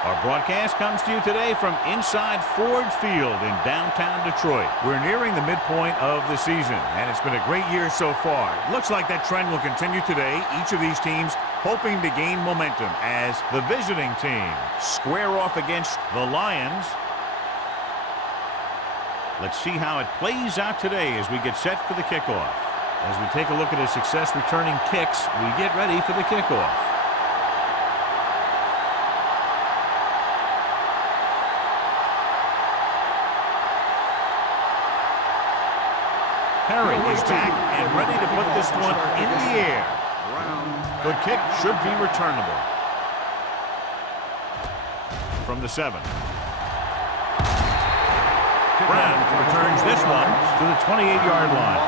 Our broadcast comes to you today from inside Ford Field in downtown Detroit. We're nearing the midpoint of the season, and it's been a great year so far. It looks like that trend will continue today. Each of these teams hoping to gain momentum as the visiting team square off against the Lions. Let's see how it plays out today as we get set for the kickoff. As we take a look at his success returning kicks, we get ready for the kickoff. Perry is back and ready to put this one in the air. The kick should be returnable. From the 7. Brown returns this one to the 28-yard line.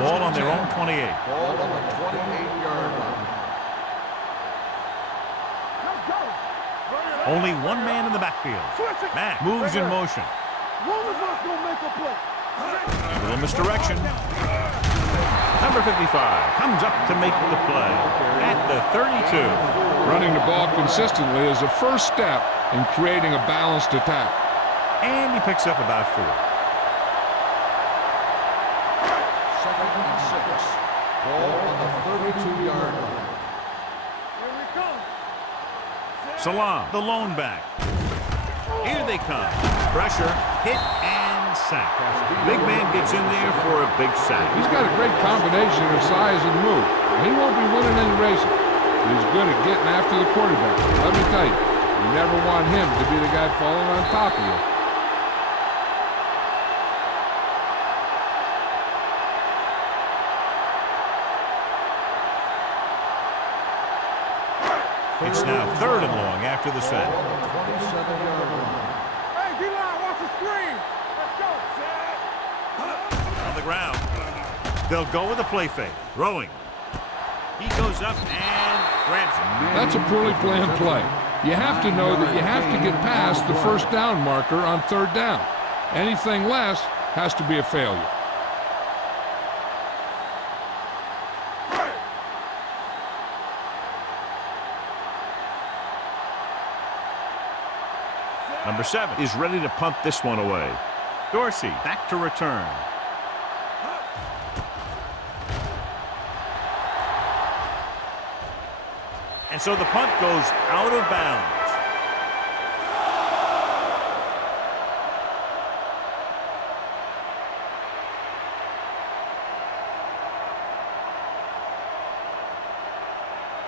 Ball on their own 28. Ball on the 28-yard line. Only one man in the backfield. Mack moves in motion. A little misdirection. Number 55 comes up to make the play at the 32. Running the ball consistently is the first step in creating a balanced attack. And he picks up about 4. Second and 6. Ball on the 32-yard line. Salam, the lone back. Here they come. Pressure, hit, and sack. Big man gets in there for a big sack. He's got a great combination of size and move. He won't be winning any races. He's good at getting after the quarterback. Let me tell you, you never want him to be the guy falling on top of you. It's now 3rd and long after the sack. Hey, D-line, watch the screen. Let's go. On the ground. They'll go with a play fake. Throwing. He goes up and grabs it. That's a poorly planned play. You have to know that you have to get past the first down marker on 3rd down. Anything less has to be a failure. Number 7 is ready to punt this one away. Dorsey back to return. And so the punt goes out of bounds.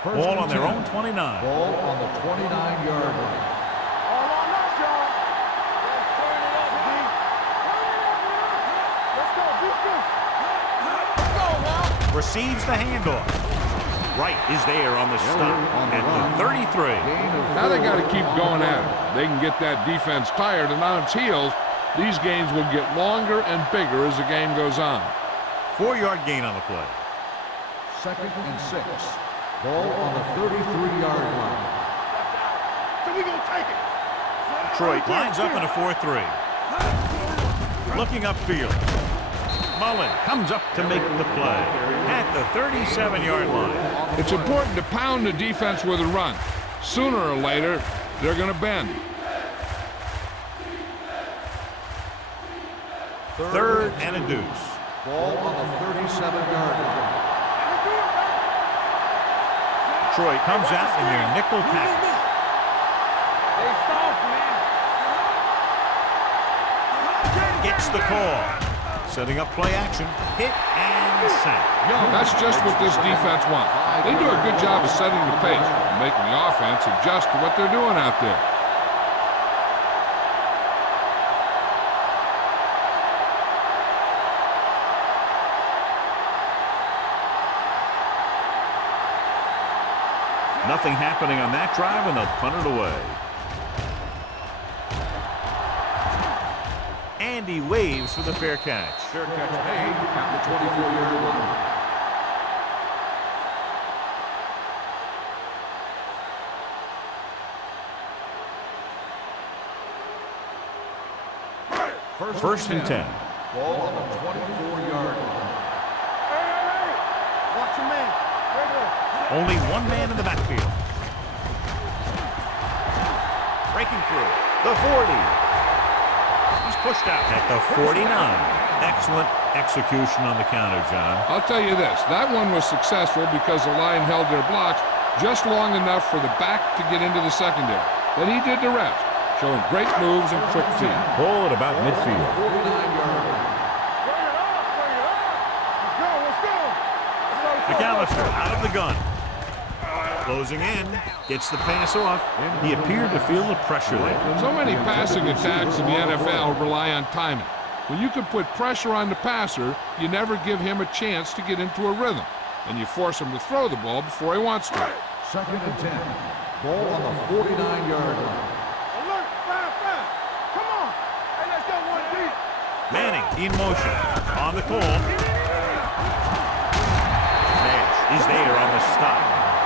Ball on their own 29. Ball on the 29-yard line. Receives the handoff. Wright is there on the stop at the 33. Now they got to keep going at it. They can get that defense tired and on its heels. These gains will get longer and bigger as the game goes on. 4-yard gain on the play. Second and 6. Ball on the 33-yard line. So we gonna take it. Detroit lines up in a 4-3. Looking upfield. Mullen comes up to make the play at the 37-yard line. It's important to pound the defense with a run. Sooner or later, they're going to bend. 3rd and a deuce. Ball on the 37-yard line. Detroit comes out in their nickel package. They soft, man. Gets the call. Setting up play action. Hit and sack. That's just what this defense wants. They do a good job of setting the pace and making the offense adjust to what they're doing out there. Nothing happening on that drive, and they'll punt it away. Andy waves for the fair catch. Fair catch made at the 24-yard line. First and 10. Ball on the 24-yard line. Hey! Watch your man. Right there. Only one man in the backfield. Breaking through. The 40. He's pushed out at the 49. Excellent execution on the counter, John. I'll tell you this, that one was successful because the line held their blocks just long enough for the back to get into the secondary. Then he did the rest, showing great moves and quick feet. Ball at about midfield. 49-yard line. Bring it up. Bring it up. Let's go. McAllister out of the gun. Closing in. Gets the pass off. He appeared to feel the pressure there. So many passing attacks in the NFL rely on timing. When you can put pressure on the passer, you never give him a chance to get into a rhythm, and you force him to throw the ball before he wants to. 2nd and 10. Ball on the 49-yard line. Alert. 5-5. Come on. Hey, let's go one deep. Manning in motion. On the call. Nash is there on the stop.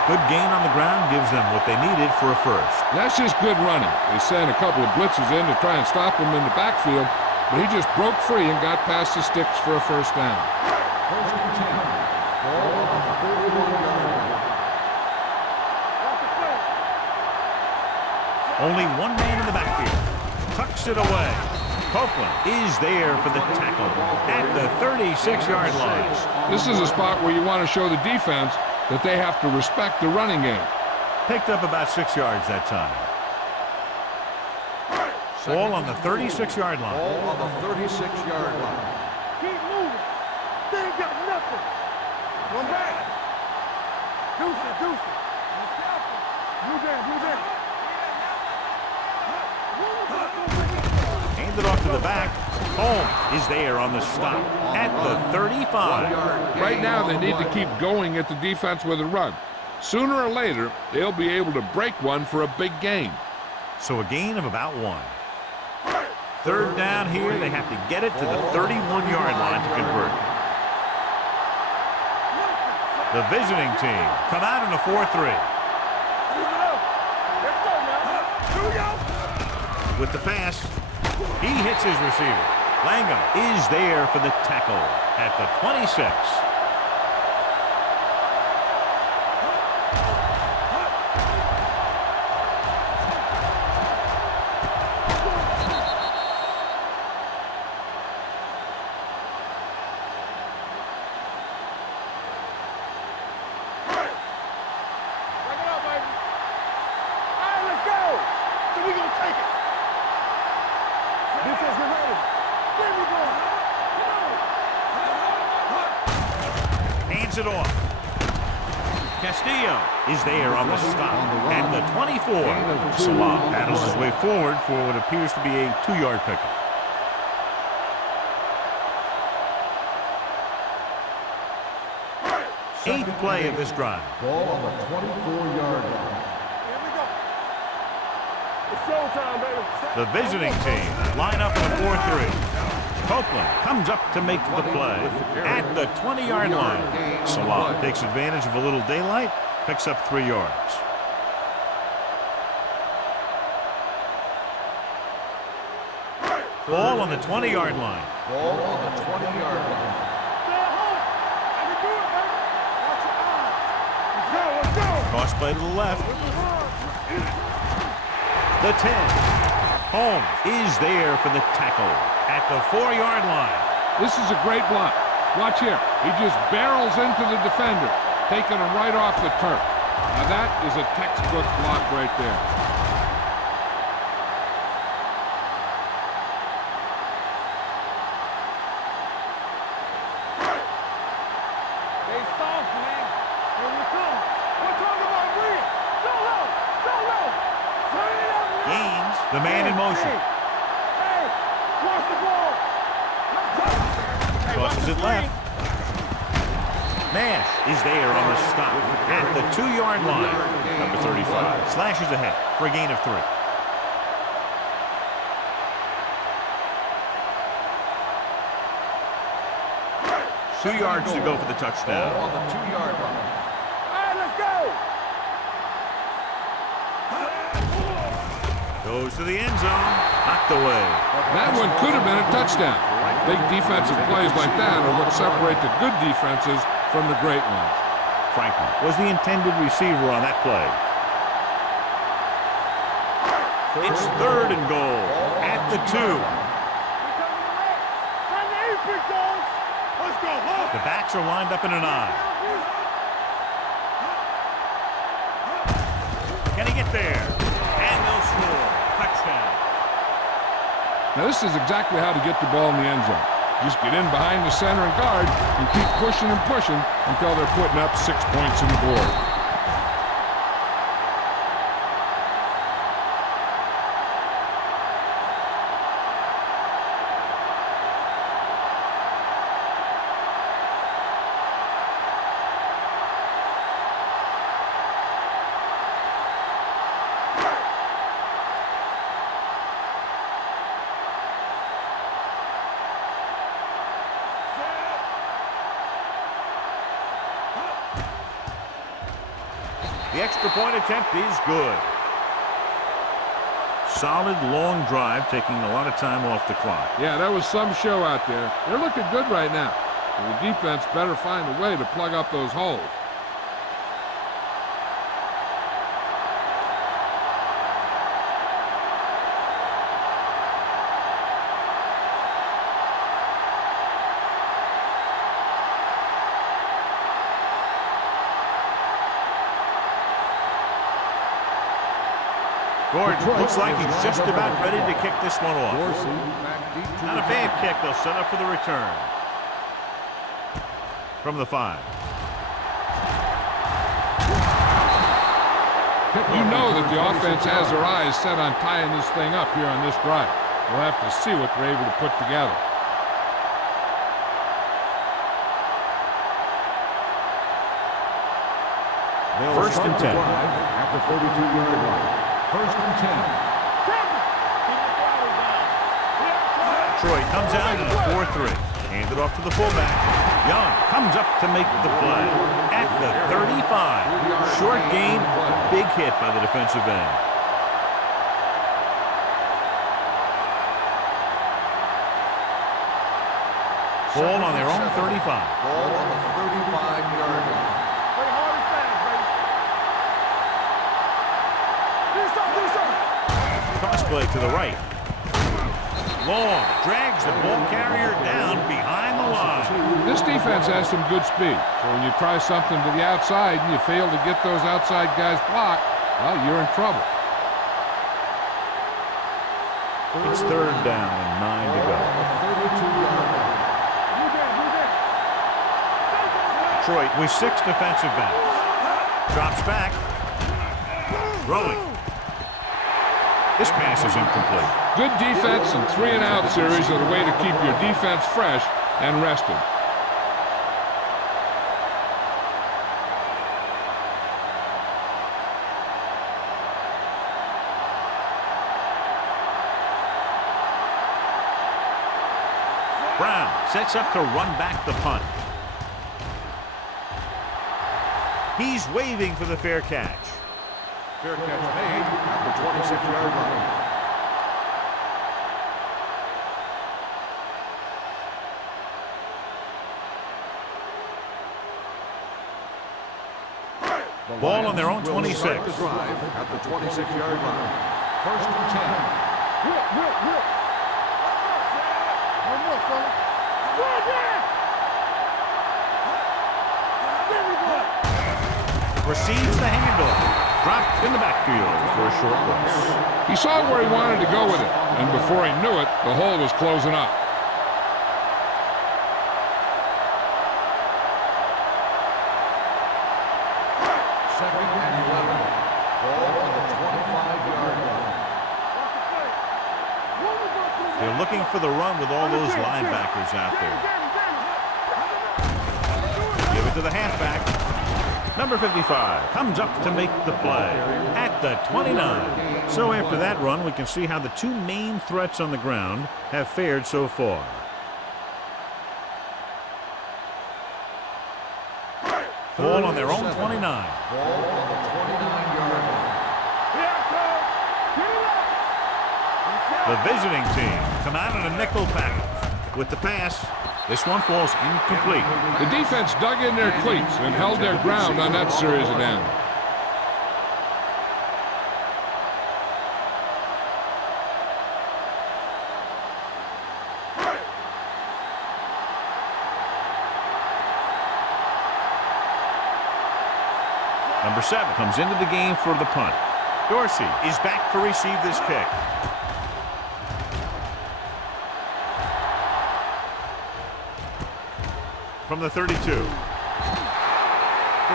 Good gain on the ground gives them what they needed for a first. That's just good running. They sent a couple of blitzes in to try and stop him in the backfield, but he just broke free and got past the sticks for a first down. 1st and 10. Ball on the 41-yard line. Watch the play. Only one man in the backfield. Tucks it away. Copeland is there for the tackle at the 36-yard line. This is a spot where you want to show the defense that they have to respect the running game. Picked up about 6 yards that time. Ball on the 36-yard line. Ball on the 36-yard line. Keep moving. They ain't got nothing. One back. Deuce it. Blue down. Hand it off to the back. Holmes is there on the stop at the 35. Right now, they need to keep going at the defense with a run. Sooner or later, they'll be able to break one for a big gain. So a gain of about 1. 3rd down here. They have to get it to the 31-yard line to convert. The visiting team come out in a 4-3. Let's go now. With the pass, he hits his receiver. Langham is there for the tackle at the 26. Bring it up, baby. All right, let's go. So we gonna take it. Defense, get ready. There we go. Hands it off. Castillo is there on the stop at the 24. Salah battles his way forward for what appears to be a 2-yard pickup. Eighth play of this drive. Ball on the 24-yard line. Here we go. It's showtime, baby. The visiting team line up in a 4-3. Copeland comes up to make the play at the 20-yard line. Salah takes advantage of a little daylight, picks up 3 yards. Ball on the 20-yard line. Ball on the 20-yard line. Stay at home. I can do it, baby. Watch your eyes. Let's go. Cross play to the left. The 10. Holmes is there for the tackle at the 4-yard line. This is a great block. Watch here. He just barrels into the defender, taking him right off the turf. Now that is a textbook block right there. They soft, man. Here we come. We're talking about Reed. Go low. Turn it up, man. Gaines, the man in motion. Hey, watch the ball. Crosses it left. Nash is there on the stop at the 2-yard line. Number 35 slashes ahead for a gain of 3. Two yards to go for the touchdown. Ball on the 2-yard line. All right, let's go. Goes to the end zone. Knocked away. That one could have been a touchdown. Big defensive plays like that are what separate the good defenses from the great ones. Franklin was the intended receiver on that play. It's 3rd and goal at the 2. The backs are lined up in an I. Can he get there? And they'll score. Touchdown. Now this is exactly how to get the ball in the end zone. Just get in behind the center and guard and keep pushing and pushing until they're putting up 6 points on the board. The extra point attempt is good. Solid long drive, taking a lot of time off the clock. Yeah, that was some show out there. They're looking good right now. And the defense better find a way to plug up those holes. Gordon looks like he's just about ready to kick this one off. Not a bad kick. They'll set up for the return. From the 5. You know that the offense has their eyes set on tying this thing up here on this drive. We'll have to see what they're able to put together. First and 10. At the 32-yard line. First and 10. Detroit comes out in a 4-3. Handed off to the fullback. Young comes up to make the play. At the 35. Short gain, big hit by the defensive end. Ball on their own 35. Ball on the 35-yard line. Crossplay to the right. Long drags the ball carrier down behind the line. This defense has some good speed. So when you try something to the outside and you fail to get those outside guys blocked, well, you're in trouble. It's 3rd down and 9 to go. Detroit with 6 defensive backs. Drops back. Throwing. This pass is incomplete. Good defense and 3-and-out series are the way to keep your defense fresh and rested. Brown sets up to run back the punt. He's waving for the fair catch. Fair catch made at the 26-yard line. Ball on their own 26. The drive at the 26-yard line. First and 10. One more, fella. Receives the handoff. Dropped in the backfield for a short loss. He saw where he wanted to go with it, and before he knew it, the hole was closing up. Second and 11. Ball on the 25-yard line. They're looking for the run with all those linebackers out there. Give it to the halfback. Number 55 comes up to make the play at the 29. So after that run, we can see how the 2 main threats on the ground have fared so far. Ball on their own 29. Ball on the 29-yard line. The visiting team come out in a nickel package. With the pass, this one falls incomplete. The defense dug in their cleats and held their ground on that series of downs. Number 7 comes into the game for the punt. Dorsey is back to receive this kick. From the 32.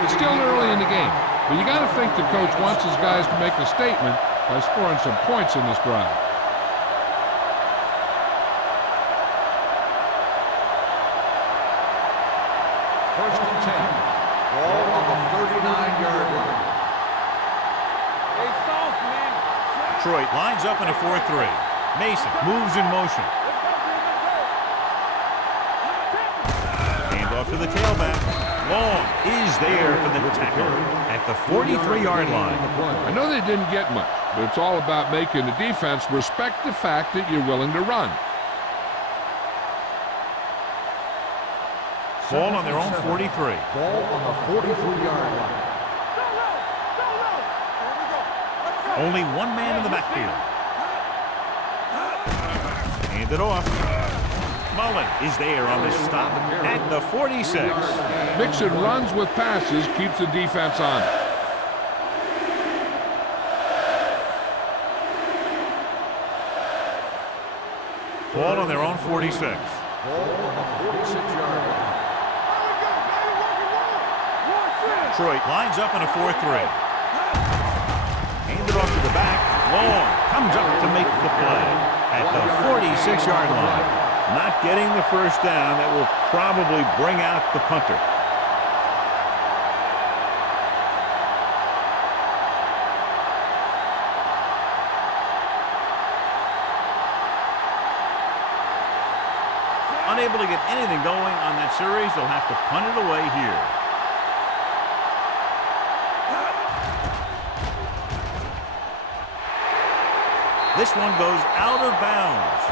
It's still early in the game, but you got to think the coach wants his guys to make a statement by scoring some points in this drive. First and 10. Ball on the 39-yard line. They soft, man. Detroit lines up in a 4-3. Mason moves in motion. Hand off to the tailback. Long is there for the tackle at the 43-yard line. I know they didn't get much, but it's all about making the defense respect the fact that you're willing to run. Ball on their own 43. Ball on the 43-yard line. Only one man in the backfield. Hand it off. Mullen is there on the stop at the 46. Mixing runs with passes keeps the defense on. Ball on their own 46. Ball on the 46-yard line. Detroit lines up in a 4-3. Hand it off to the back. Long comes up to make the play at the 46-yard line. Not getting the first down. That will probably bring out the punter. Unable to get anything going on that series, they'll have to punt it away here. This one goes out of bounds.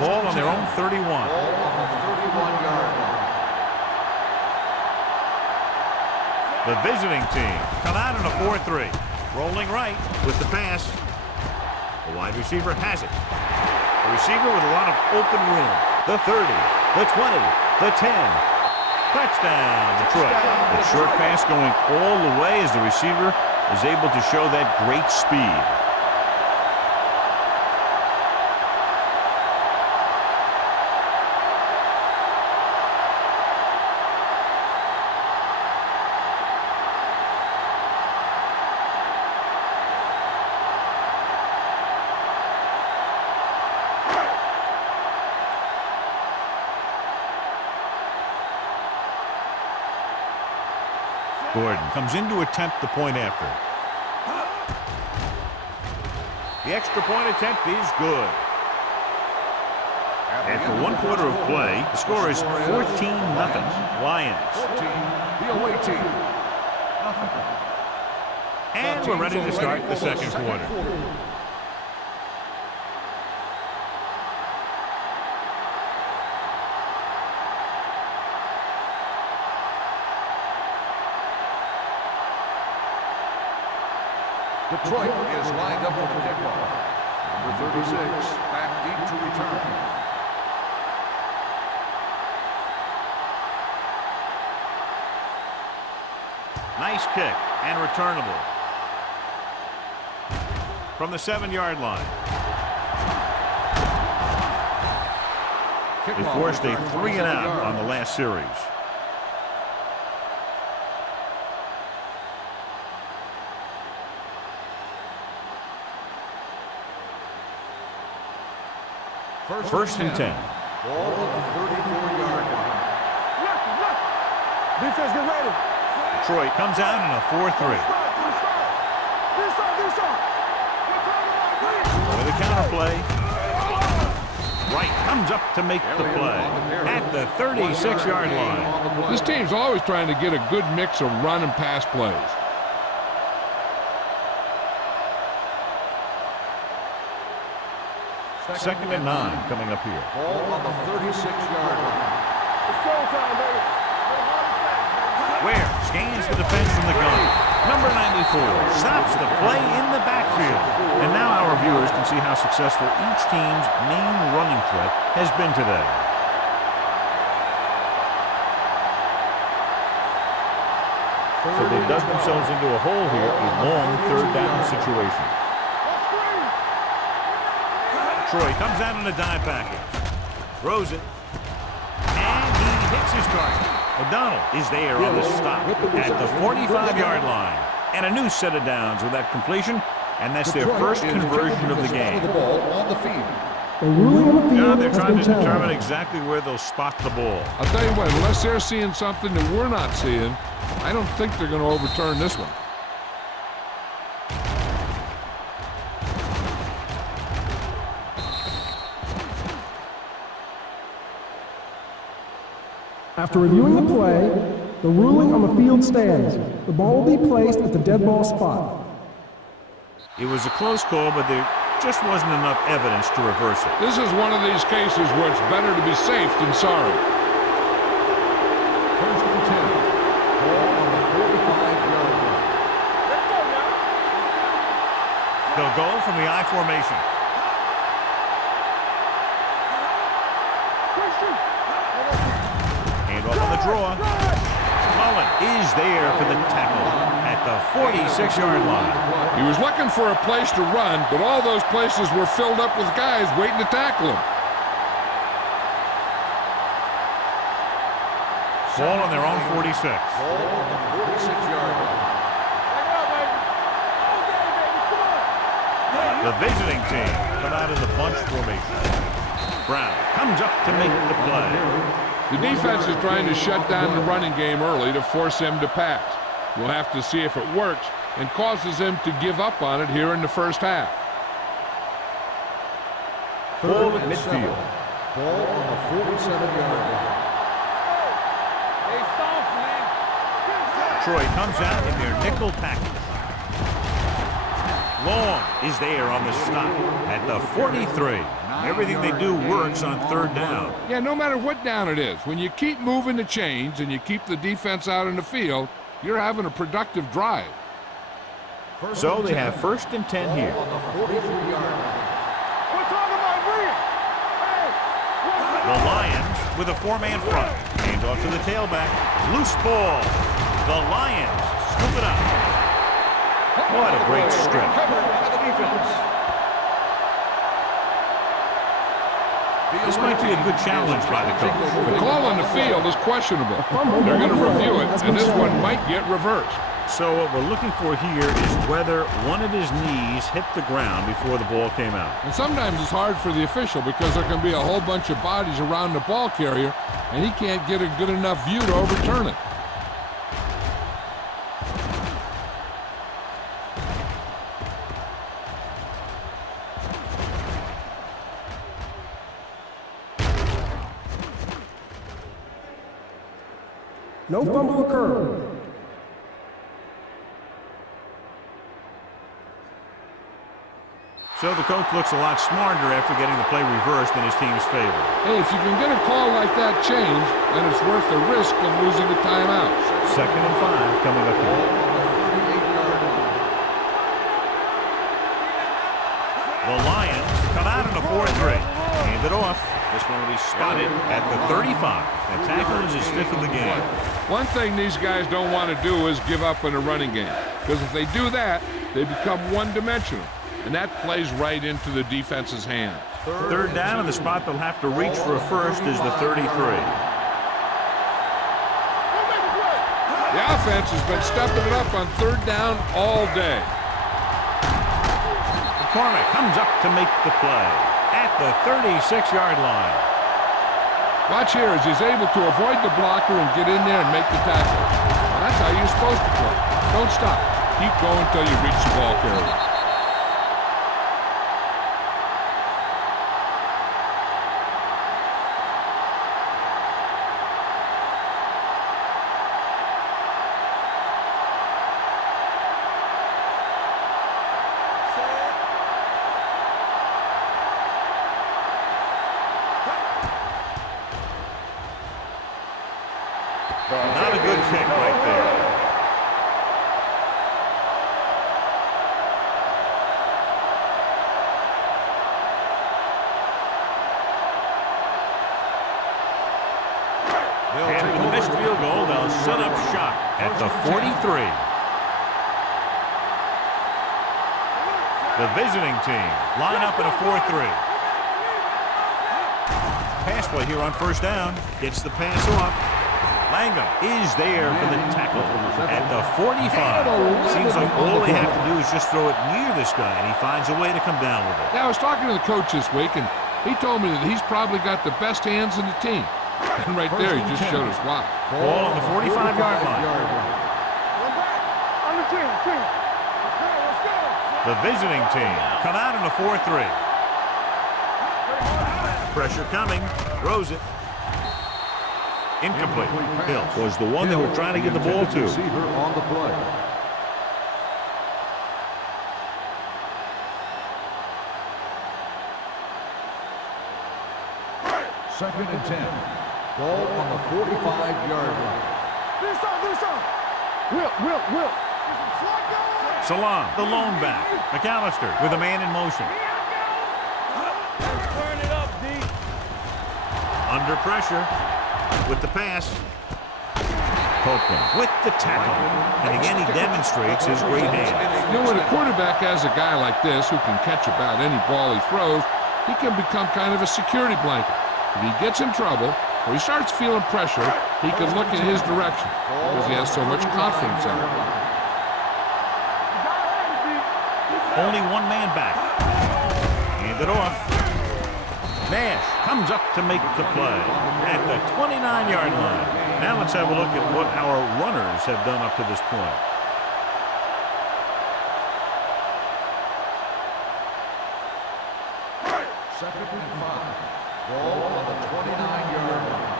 Ball on their own 31. Ball on the 31-yard line. The visiting team come out in a 4-3. Rolling right with the pass. The wide receiver has it. The receiver with a lot of open room. The 30, the 20, the 10. Touchdown, Detroit. The short pass going all the way as the receiver is able to show that great speed. Gordon comes in to attempt the point after. The extra point attempt is good. After one quarter of play, the score is 14-0 Lions. 14, the away team. And we're ready to start the second quarter. Detroit is lined up for the kickoff. Number 36, back deep to return. Nice kick and returnable. From the 7-yard line. They forced a 3-and-out on the last series. First and 10. Ball on the 34-yard line. Defense, get ready. Detroit comes out in a 4-3. With a counter play. right, comes up to make the play at the 36-yard line. This team's always trying to get a good mix of run and pass plays. Second and 9 coming up here. Ball on the 36-yard line. It's showtime, baby. Ware scans the defense from the gun. Number 94 stops the play in the backfield. And now our viewers can see how successful each team's main running threat has been today. So they've dug themselves into a hole here, a long third down situation. Troy comes out in a dive package. Throws it. And he hits his target. O'Donnell is there on the stop at the 45-yard line. And a new set of downs with that completion. And that's their first conversion of the game. Now they're trying to determine exactly where they'll spot the ball. I'll tell you what, unless they're seeing something that we're not seeing, I don't think they're going to overturn this one. After reviewing the play, the ruling on the field stands. The ball will be placed at the dead ball spot. It was a close call, but there just wasn't enough evidence to reverse it. This is one of these cases where it's better to be safe than sorry. First and 10. Ball on the 45-yard line. Let's go now. They'll go from the I formation. Hand off on the draw. Mullen is there for the tackle at the 46-yard line. He was looking for a place to run, but all those places were filled up with guys waiting to tackle him. Ball on their own 46. Ball on the 46-yard line. Back it up, baby. Okay, baby, come on. The visiting team come out in the bunch formation. Brown comes up to make the play. The defense is trying to shut down the running game early to force him to pass. We'll have to see if it works and causes him to give up on it here in the first half. Ball at midfield. Ball on the 47-yard line. Hey, soft, man. Troy comes out in their nickel package. Long is there on the stop at the 43. Everything they do works on third down. Yeah, no matter what down it is, when you keep moving the chains and you keep the defense out in the field, you're having a productive drive. So they have first and 10 here. On the 43-yard line. We're talking about Bria. Hey, The Lions with a four-man front. Hand off to the tailback. Loose ball. The Lions scoop it up. What a great strip. Covered by the defense. This might be a good challenge by the coach. The call on the field is questionable. They're going to review it, and this one might get reversed. So what we're looking for here is whether one of his knees hit the ground before the ball came out. And sometimes it's hard for the official because there can be a whole bunch of bodies around the ball carrier, and he can't get a good enough view to overturn it. No fumble occurred. So the coach looks a lot smarter after getting the play reversed in his team's favor. Hey, if you can get a call like that changed, then it's worth the risk of losing a timeout. Second and 5 coming up here. The Lions come out in a 4-3. Hand it off. This one will be spotted at the 35. The tackle is his 5th of the game. One thing these guys don't want to do is give up in a running game, because if they do that, they become one-dimensional, and that plays right into the defense's hands. Third down, and the spot they'll have to reach for a first is the 33. The offense has been stepping it up on third down all day. McCormick comes up to make the play at the 36-yard line. Watch here as he's able to avoid the blocker and get in there and make the tackle. Well, that's how you're supposed to play. Don't stop. Keep going until you reach the ball carrier. Not a good kick right there. After the missed field goal, they'll set up shop at the 43. The visiting team line up in a 4-3. Pass play here on first down. Gets the pass off. Langham is there for the tackle at the 45. Seems like all they have to do is just throw it near this guy, and he finds a way to come down with it. Yeah, I was talking to the coach this week, and he told me that he's probably got the best hands in the team. And right there, he just showed us why. Ball on the 45-yard line. On the team. Let's go. The visiting team come out in a 4-3. Pressure coming. Throws it. Incomplete. Hill was the one they were trying to get the ball to. Receiver on the play. Second and 10. Ball on the 45-yard line. This on. Will. Salam, the lone back. McAllister with a man in motion. Turn it up, D. Under pressure with the pass. Copeland with the tackle. And again, he demonstrates his great hands. You know, when a quarterback has a guy like this who can catch about any ball he throws, he can become kind of a security blanket. If he gets in trouble or he starts feeling pressure, he can look in his direction because he has so much confidence in it. Only one man back. Hand it off. Nash comes up to make the play at the 29-yard line. Now let's have a look at what our runners have done up to this point. Second and 5. Ball on the 29-yard line.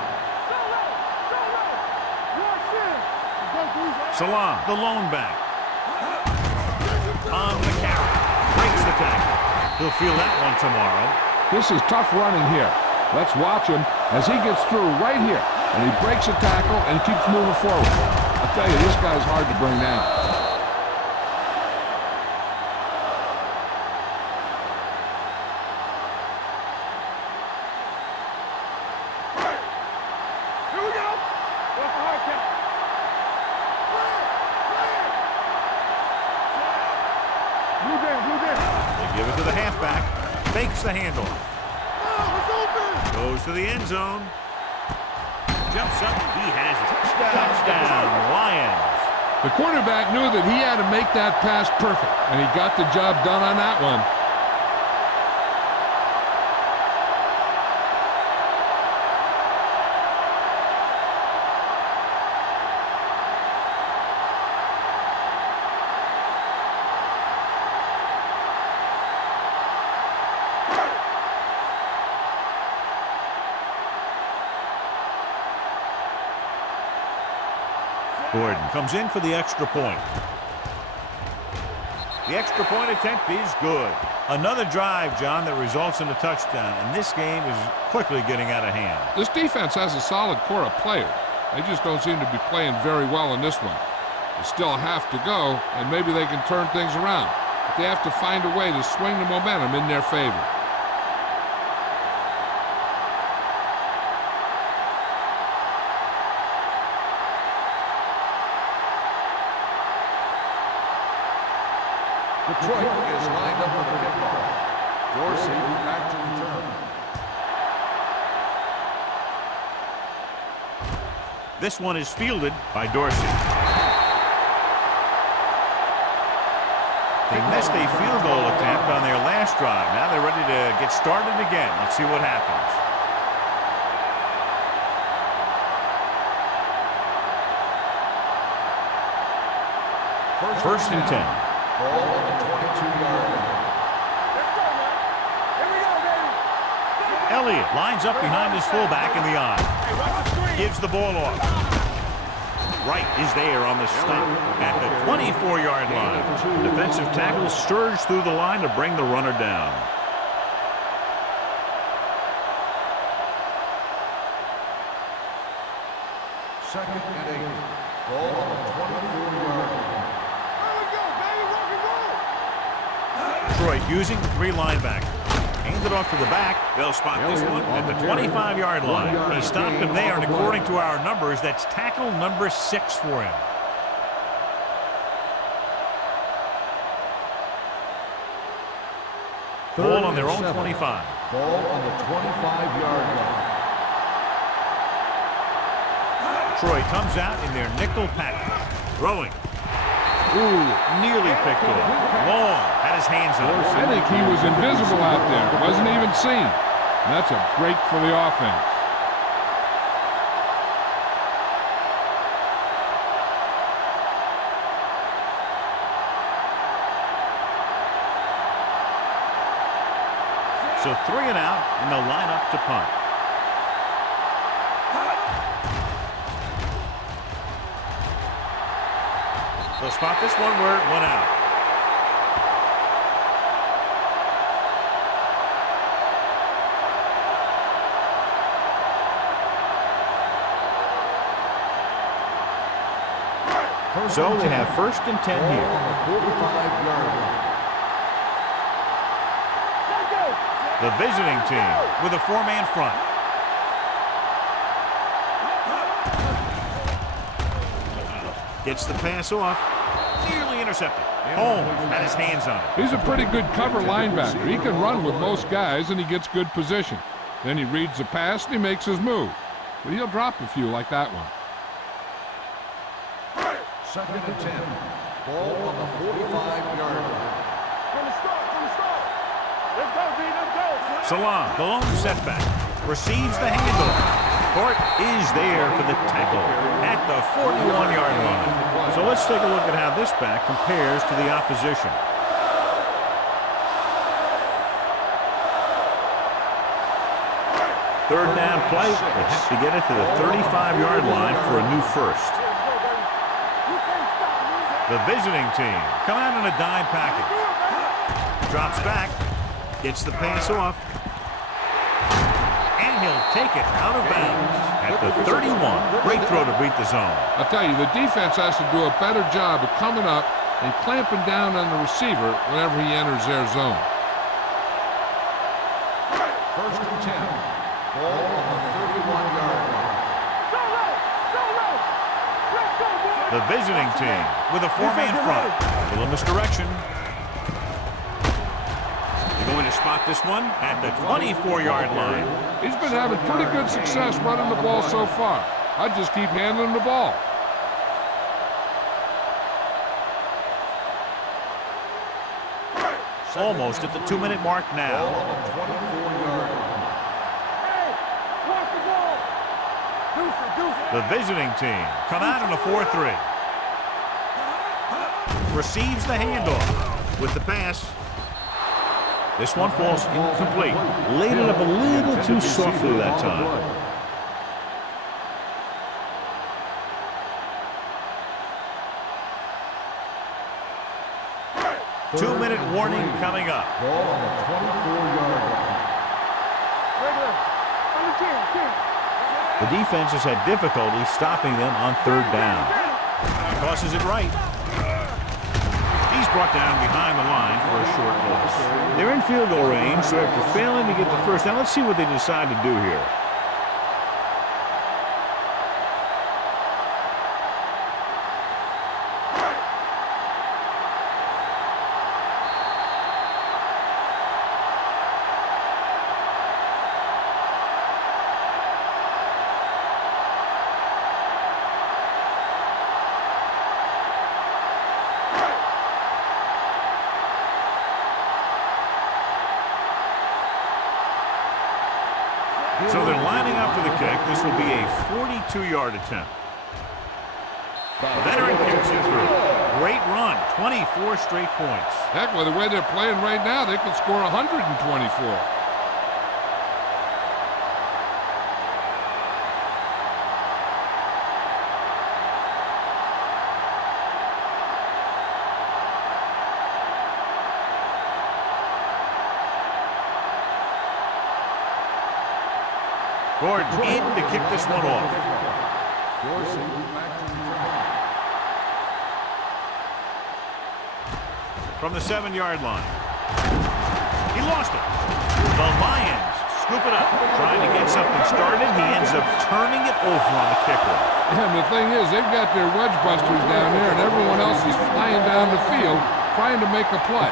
Salam, the lone back. On the carry. Breaks the tackle. He'll feel that one tomorrow. This is tough running here. Let's watch him as he gets through right here. And he breaks a tackle and keeps moving forward. I'll tell you, this guy's hard to bring down. Here we go. What's the hard count? Blue down. They give it to the halfback. Fakes the handle. Goes to the end zone. Jumps up. He has it. Touchdown, Lions. The quarterback knew that he had to make that pass perfect, and he got the job done on that one. Gordon comes in for the extra point. The extra point attempt is good. Another drive, John, that results in a touchdown, and this game is quickly getting out of hand. This defense has a solid core of players. They just don't seem to be playing very well in this one. They still have to go, and maybe they can turn things around. But they have to find a way to swing the momentum in their favor. Detroit is lined up for the kickoff. Dorsey back to return. This one is fielded by Dorsey. They missed a field goal attempt on their last drive. Now they're ready to get started again. Let's see what happens. First and 10. Ball on the 22-yard line. Let's go, man. Here we go, baby. Elliott lines up behind his fullback in the eye. Hey, watch the screen. Gives the ball off. Wright is there on the stop at the 24-yard line. The defensive tackle surged through the line to bring the runner down. Second and 8. Ball on the 24-yard line. There we go, baby. Rock and roll. Detroit using 3 linebackers. Hand it off to the back. They'll spot this one at the 25-yard line. He stopped him there, and according to our numbers, that's tackle number 6 for him. Ball on their own 25. Ball on the 25-yard line. Detroit comes out in their nickel package. Throwing. Ooh, nearly picked off. Long had his hands on it. I think he was invisible out there. Wasn't even seen. And that's a break for the offense. So 3 and out, and they'll line up to punt. They'll spot this one where it went out. So they have 1st and 10 here. On the 45-yard line. The visiting team with a 4-man front. Gets the pass off. Nearly intercepted. Holmes had his hands on it. He's a pretty good cover linebacker. He can run with most guys, and he gets good position. Then he reads the pass, and he makes his move. But he'll drop a few like that one. Second and 10. Ball on the 45-yard line. From the start. Let's go, B. Let's go. Salam, the lone setback, receives the handoff. Court is there for the tackle at the 41-yard line. So let's take a look at how this back compares to the opposition. Third down play. They have to get it to the 35-yard line for a new first. The visiting team come out in a dime package. Drops back. Gets the pass off. And he'll take it out of bounds at the 31. Great throw to beat the zone. I'll tell you, the defense has to do a better job of coming up and clamping down on the receiver whenever he enters their zone. 1st and 10. Ball on the 31-yard line. Let's go, boy. The visiting team with a 4-man front. A little misdirection. They're going to spot this one at the 24-yard line. He's been having pretty good success running the ball so far. I just keep handing him the ball. Almost at the 2-minute mark now. Ball on the 24-yard line. Hey, watch the ball. Deuce it. The visiting team come out in a 4-3. Receives the handoff with the pass. This one falls incomplete. Laid it up a little too softly that time. Two-minute warning coming up. Ball on the 24-yard line. Regular. On the 10. The defense has had difficulty stopping them on 3rd down. Tosses it right. He's brought down behind the line for a short loss. They're in field goal range, so after failing to get the first down, let's see what they decide to do here. So they're lining up for the kick. This will be a 42-yard attempt. Veteran kicks it through. Great run. 24 straight points. Heck, with the way they're playing right now, they could score 124. Gordon in to kick this one off. Dorsey back to return. From the 7-yard line. He lost it. The Lions scoop it up. Trying to get something started. He ends up turning it over on the kicker. And the thing is, they've got their wedge busters down there, and everyone else is flying down the field trying to make a play.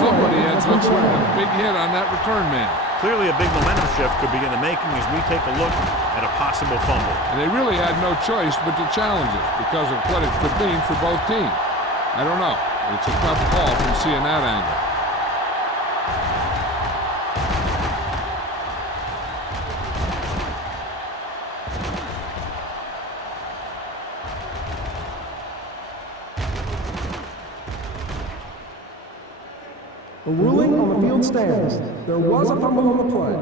Somebody ends up with a big hit on that return man. Clearly a big momentum shift could be in the making as we take a look at a possible fumble. And they really had no choice but to challenge it because of what it could mean for both teams. I don't know. It's a tough call from seeing that angle. The ruling on the field stands. There was a fumble on the play.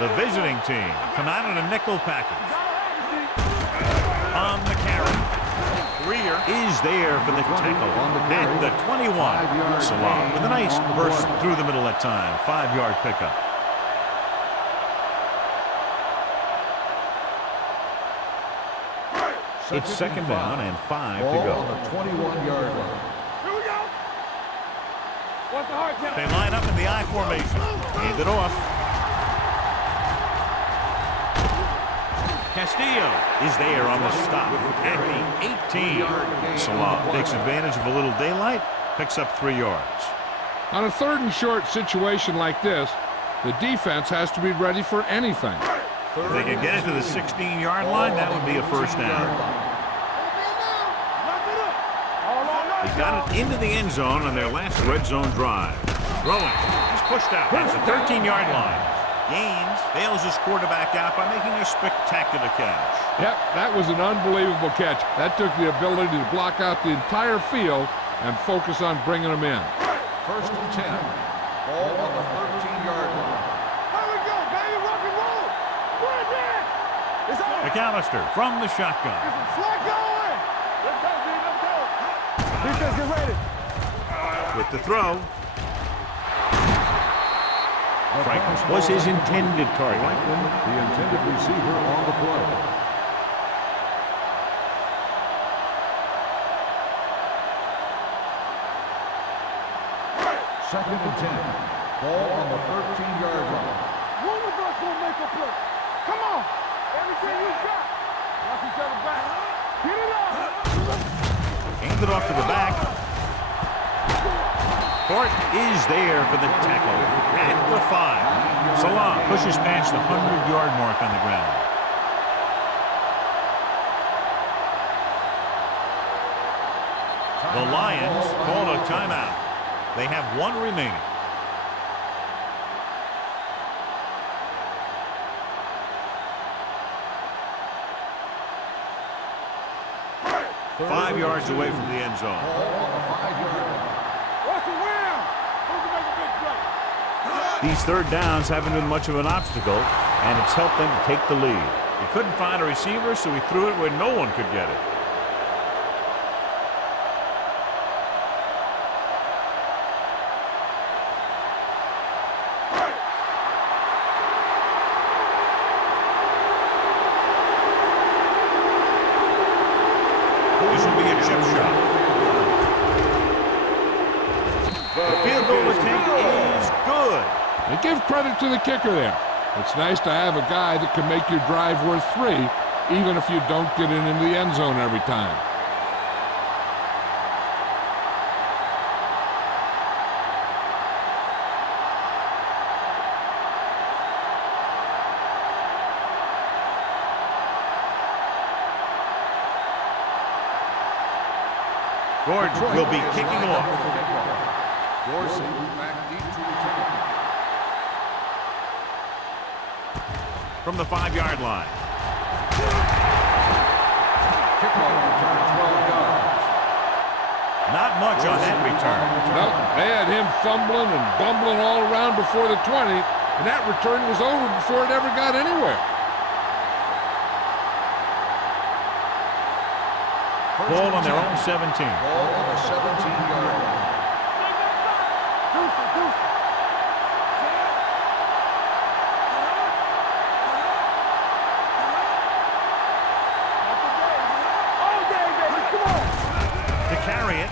The visiting team come out in a nickel package. On the carry. Greer is there for the tackle at the 21. Salah with a nice burst through the middle that time. 5-yard pickup. It's second down and 5 to go. On the 21-yard line. Here we go. What's the hard count? They line up in the I formation. Hand it off. Castillo is there on the stop at the 18. Salah takes advantage of a little daylight, picks up 3 yards. On a 3rd and short situation like this, the defense has to be ready for anything. If they can get it to the 16-yard line, that would be a first down. They got it into the end zone on their last red zone drive. Throwing. He's pushed out. That's the 13-yard line. Gaines bails his quarterback out by making a spectacular catch. Yep, that was an unbelievable catch. That took the ability to block out the entire field and focus on bringing them in. First and 10. Ball on the 13-yard line. Here we go, baby. Rock and roll. Put it there. It's on. McAllister from the shotgun. Get some slack going. Let's go, dude. Let's go. Defense, get ready. With the throw. Franklin was his intended target. The intended receiver on the play. Second and 10. Ball on the 13-yard line. One of us will make a play. Come on. Everything you got. Watch each other back. Get it up. Hands it off to the back. Court is there for the tackle at the 5. Salah pushes past the 100-yard mark on the ground. The Lions call a timeout. They have 1 remaining. Five yards away from the end zone. Ball on the 5-yard line. These third downs haven't been much of an obstacle, and it's helped them to take the lead. He couldn't find a receiver, so he threw it where no one could get it. This will be a chip shot. The field goal attempt is good. And give credit to the kicker there. It's nice to have a guy that can make your drive worth 3, even if you don't get it into the end zone every time. Gordon will be kicking off. Dorsey back deep to return. From the 5-yard line. Kickoff return 12 yards. Not much on that return. No, they had him fumbling and bumbling all around before the 20. And that return was over before it ever got anywhere. Ball on their own 17. Ball on the 17-yard line. To carry it.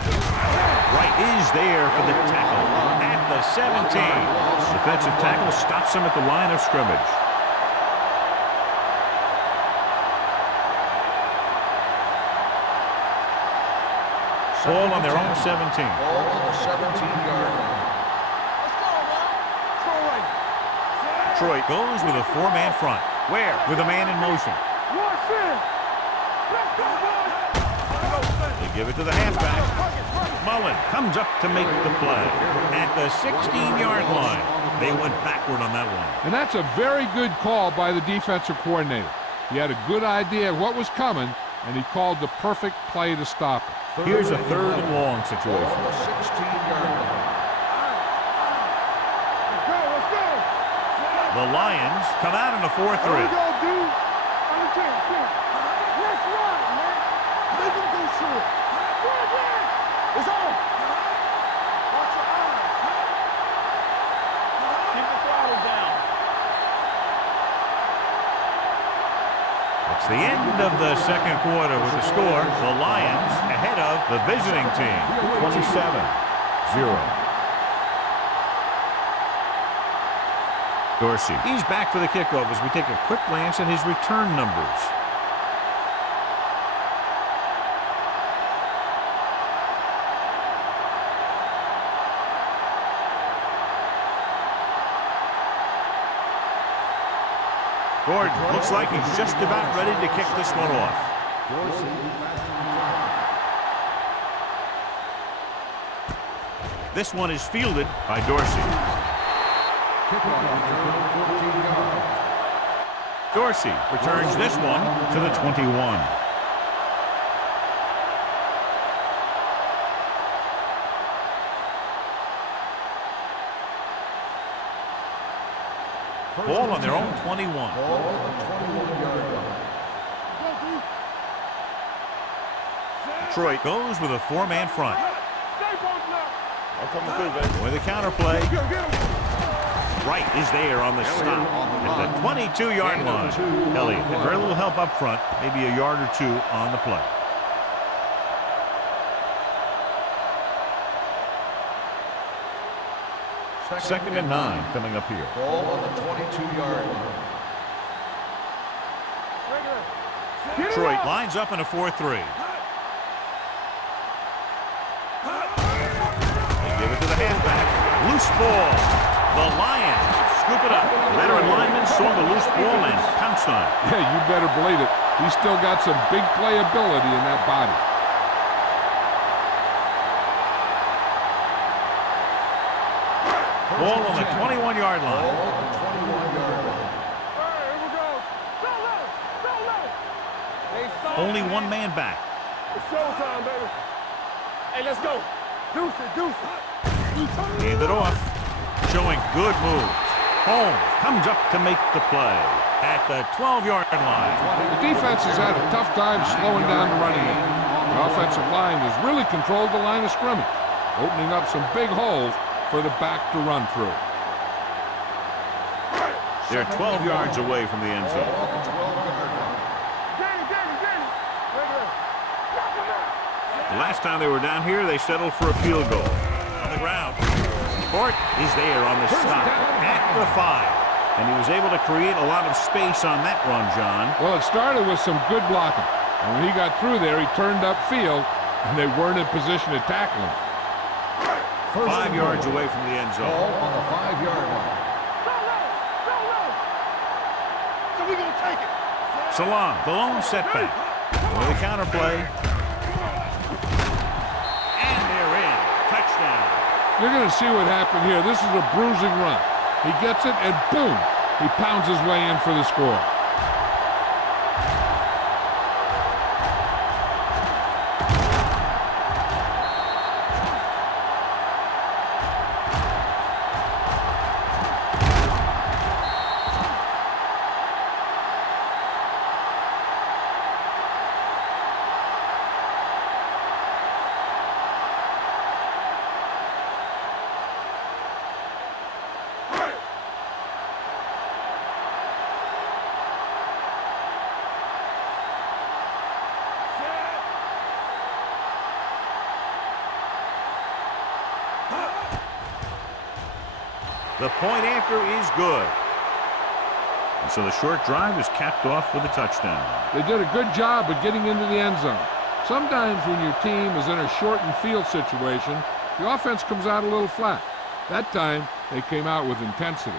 Wright is there for the tackle at the 17. Defensive tackle stops him at the line of scrimmage. Ball on their own 17. Ball on the 17-yard line. Detroit goes with a four-man front. Where? With a man in motion. They give it to the halfback. Mullen comes up to make the play. At the 16-yard line. They went backward on that one. And that's a very good call by the defensive coordinator. He had a good idea of what was coming, and he called the perfect play to stop it. Here's a third and long situation. Ball on the 16-yard line. The Lions come out in a 4-3. Here we go, dude. On the team. Let's run, man. Make him go short. It's on. Watch your eyes. Keep the throttle down. It's the end of the second quarter with the score. The Lions ahead of the visiting team. 27-0. Dorsey. He's back for the kickoff as we take a quick glance at his return numbers. Gordon looks like he's just about ready to kick this one off. This one is fielded by Dorsey. Dorsey returns this one to the 21. Ball on their own 21. Ball on the 21-yard line. Detroit goes with a four-man front. I'm coming through, baby. With a counter play. Wright is there on the stop at the 22-yard line. Elliott had very little help up front, maybe a yard or two on the play. Second and 9 coming up here. Ball on the 22-yard line. Detroit lines up in a 4-3. They give it to the halfback. Loose ball. The Lions scoop it up. Veteran lineman saw the loose ball and pounced on it. Yeah, you better believe it. He's still got some big playability in that body. Ball on the 21-yard line. Ball on the 21-yard line. Here we go. Go low. Only one man back. It's showtime, baby. Hey, let's go. Deuce it. Hand it off. Showing good moves. Holmes comes up to make the play at the 12-yard line. The defense has had a tough time slowing down the running game. The offensive line has really controlled the line of scrimmage, opening up some big holes for the back to run through. They're 12 yards away from the end zone. Ball on the 12-yard line. The last time they were down here, they settled for a field goal. On the ground. Fort is there on the stop at the 5. And he was able to create a lot of space on that run, John. Well, it started with some good blocking. And when he got through there, he turned upfield, and they weren't in position to tackle him. 5 yards away from the end zone. Ball on the 5-yard line. So we gonna take it. Salon, the lone setback. With a counter play. And they're in. Touchdown. You're going to see what happened here. This is a bruising run. He gets it, and boom, he pounds his way in for the score. The point after is good. And so the short drive is capped off with a touchdown. They did a good job of getting into the end zone. Sometimes when your team is in a shortened field situation, the offense comes out a little flat. That time, they came out with intensity.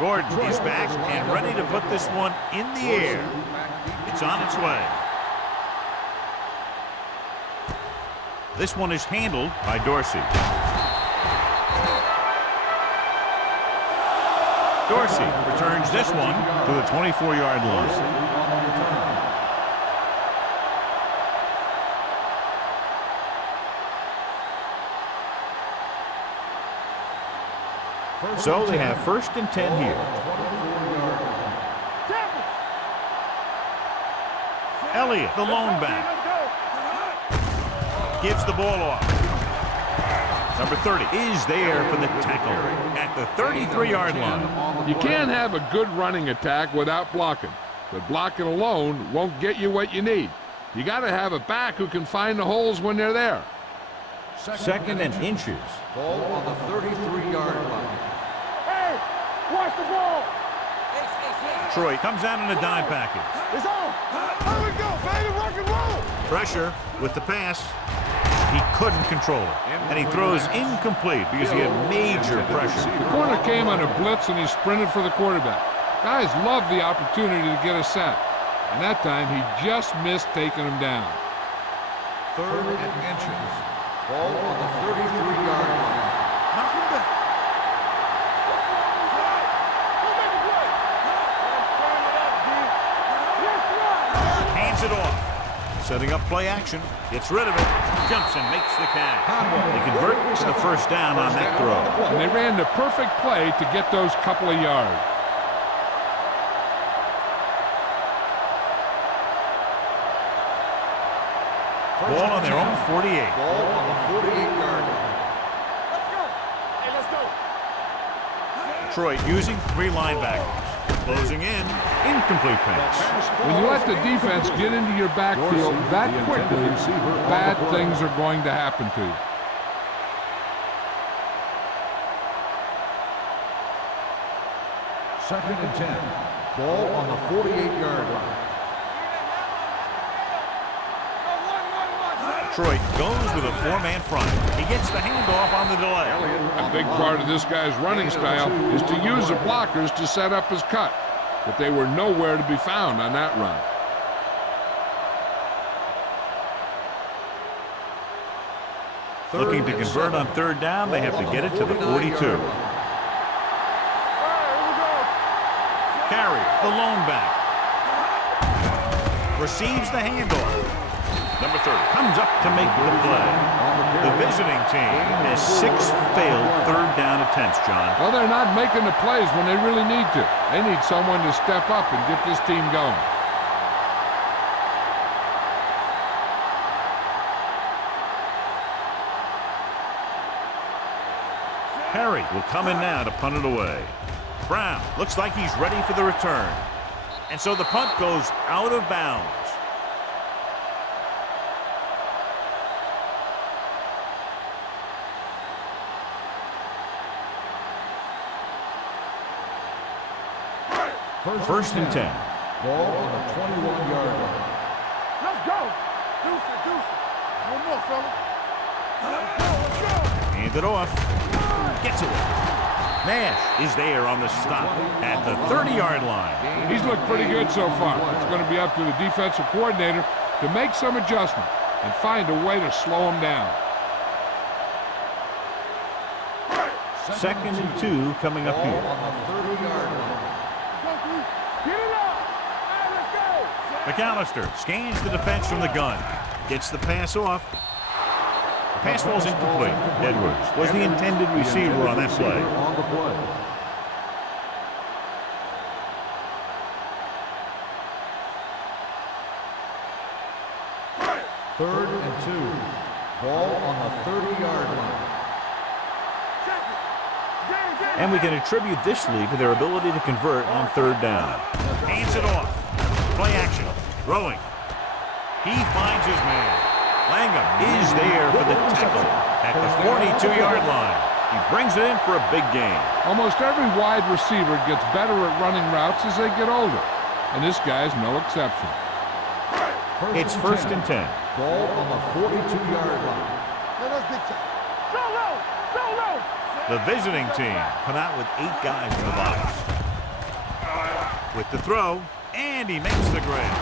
Gordon is back and ready to put this one in the air. It's on its way. This one is handled by Dorsey. Dorsey returns this one to the 24-yard line. So they have 1st and 10 here. Elliott, the lone back, gives the ball off. Number 30 is there for the tackle at the 33-yard line. You can't have a good running attack without blocking, but blocking alone won't get you what you need. You got to have a back who can find the holes when they're there. 2nd and inches. Ball on the 33-yard line. Hey, watch the ball. Troy comes out in a dime package. It's on. Here we go, baby. Rock and roll. Pressure with the pass. He couldn't control it. And he throws incomplete because he had major pressure. The corner came on a blitz and he sprinted for the quarterback. Guys love the opportunity to get a sack. And that time he just missed taking him down. 3rd and inches. Ball on the 33-yard line. Knock him back. Hands it off. Setting up play action. Gets rid of it. Jumps and makes the catch. They convert to the 1st down on that throw. And they ran the perfect play to get those couple of yards. Ball on their own 48. Ball on the 48-yard line. Let's go. Hey, let's go. Detroit using 3 linebackers. Closing in. Incomplete pass. When you let the defense get into your backfield that quickly, bad things are going to happen to you. Second and 10. Ball on the 48-yard line. Detroit goes with a 4-man front. He gets the handoff on the delay. A big part of this guy's running style is to use the blockers to set up his cut, but they were nowhere to be found on that run. Looking to convert on 3rd down, they have to get it to the 42. Carrier, the lone back. Receives the handoff. Number 30 comes up to make the play. The visiting team has 6 failed 3rd down attempts, John. Well, they're not making the plays when they really need to. They need someone to step up and get this team going. Harry will come in now to punt it away. Brown looks like he's ready for the return. And so the punt goes out of bounds. First and 10. Ball on the 21-yard line. Let's go. Deuce it. No more, fella. Let's go. Hand it off. Gets away. Nash is there on the stop at the 30-yard line. He's looked pretty good so far. It's going to be up to the defensive coordinator to make some adjustment and find a way to slow him down. 2nd and 2 coming up here. On the 30-yard line. Get it up. All right, let's go. McAllister scans the defense from the gun. Gets the pass off. The pass falls incomplete. Edwards was the intended receiver on that play. On the play. Third and 2. Ball on the 30-yard line. Check it. Get it. And we can attribute this lead to their ability to convert on third down. Hands it off. Play action. Throwing. He finds his man. Langham is there for the tackle at the 42-yard line. He brings it in for a big gain. Almost every wide receiver gets better at running routes as they get older, and this guy's no exception. It's first and 10. Ball on the 42-yard line. The visiting team come out with 8 guys in the box. With the throw, and he makes the grab.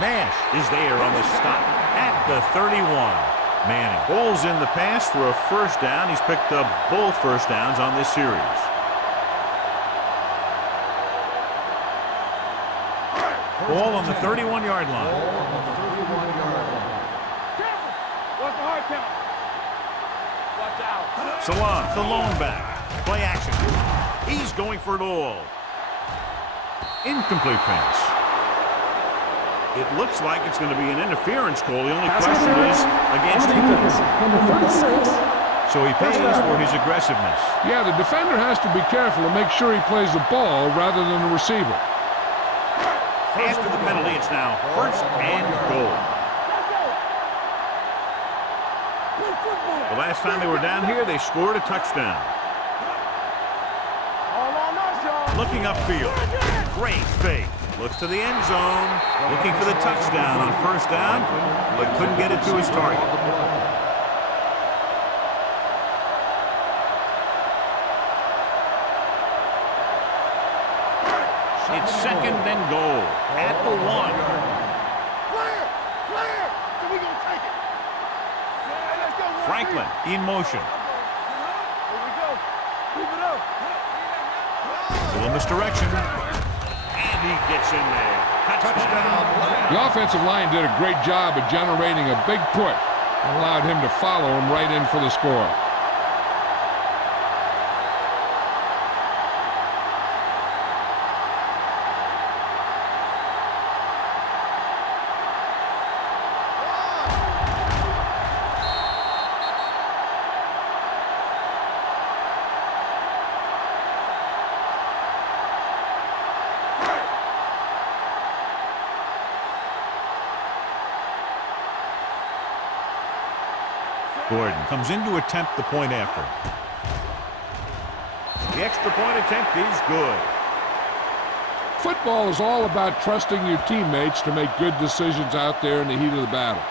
Nash is there on the stop at the 31. Manning bowls in the pass for a first down. He's picked up both first downs on this series. Ball on the 31-yard line. Ball on the 31-yard line. What's the hard count? Watch out. Salon, the lone back. Play action. He's going for it all. Incomplete pass. It looks like it's going to be an interference call. The only question is against defense. Number 36. So he pays for his aggressiveness. Yeah, the defender has to be careful to make sure he plays the ball rather than the receiver. After the penalty, it's now first and goal. The last time they were down here, they scored a touchdown. All on us, y'all. Looking upfield. Great fake. Looks to the end zone. Looking for the touchdown on first down, but couldn't get it to his target. It's second and goal at the 1. Clear! Clear! So we gonna take it. Yeah, let's go. Franklin in motion. Here we go. Keep it up. A little misdirection. And he gets in there. Touchdown. The offensive line did a great job of generating a big push and allowed him to follow him right in for the score. Gordon comes in to attempt the point after. The extra point attempt is good. Football is all about trusting your teammates to make good decisions out there in the heat of the battle.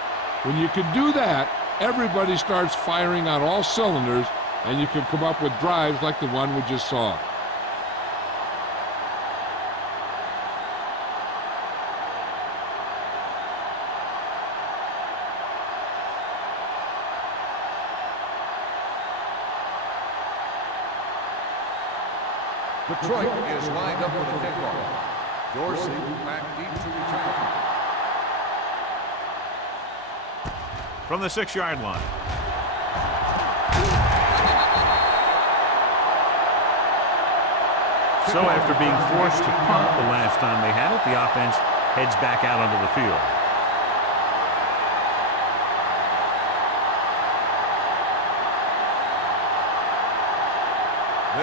When you can do that, everybody starts firing on all cylinders, and you can come up with drives like the one we just saw. Detroit is lined up for the kickoff. Dorsey back deep to return. From the 6-yard line. So after being forced to punt the last time they had it, the offense heads back out onto the field.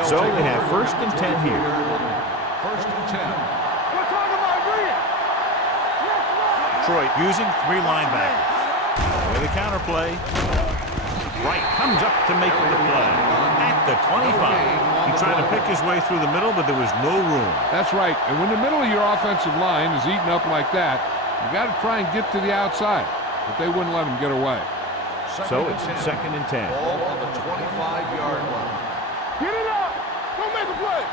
So they have first and 10 here. First and 10. We're talking about agreeing. Detroit using 3 linebackers. With a counterplay. Wright comes up to make the play. At the 25. He tried to pick his way through the middle, but there was no room. That's right. And when the middle of your offensive line is eaten up like that, you got to try and get to the outside. But they wouldn't let him get away. So it's second and 10. Ball on the 25-yard line. Get it up. Don't make a play.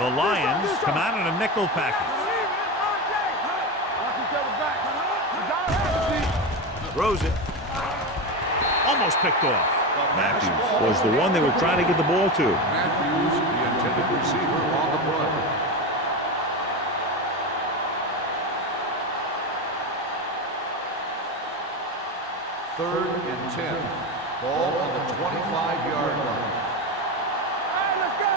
The Lions come out in a nickel package. Lock each other back. You gotta have it, Throws it. Almost picked off. Matthews was the one they were trying to get the ball to. Matthews, the intended receiver on the play. Third and 10. Ball on the 25-yard line. All right, let's go.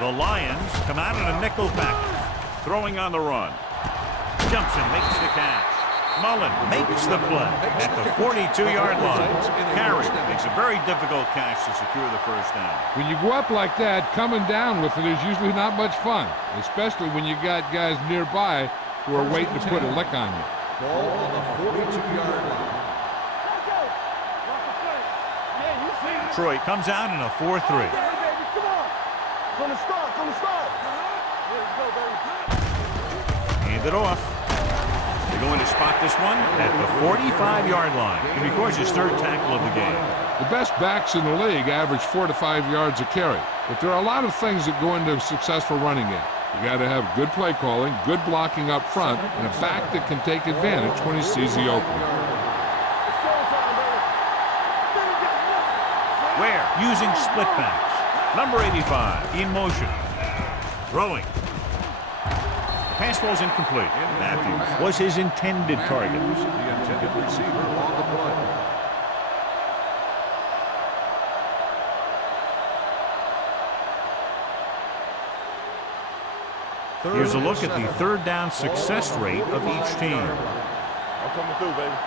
The Lions come out in a nickel package. Throwing on the run. Jumps and makes the catch. Mullen makes the play at the 42-yard line. Carey makes a very difficult catch to secure the first down. When you go up like that, coming down with it is usually not much fun, especially when you got guys nearby who are waiting to put a lick on you. Ball on the 42-yard line. Detroit comes out in a 4-3. Come on. From the start. Let's go, baby. Hand it off. They're going to spot this one at the 45-yard line. It'll be, of course, his third tackle of the game. The best backs in the league average 4 to 5 yards a carry. But there are a lot of things that go into a successful running game. You got to have good play calling, good blocking up front, and a back that can take advantage when he sees the opening. Ware using split backs. Number 85 in motion. Throwing. The pass falls incomplete. Matthews was his intended target. The intended receiver on the play. Here's a look at the third down success rate of each team. I'm coming through, baby.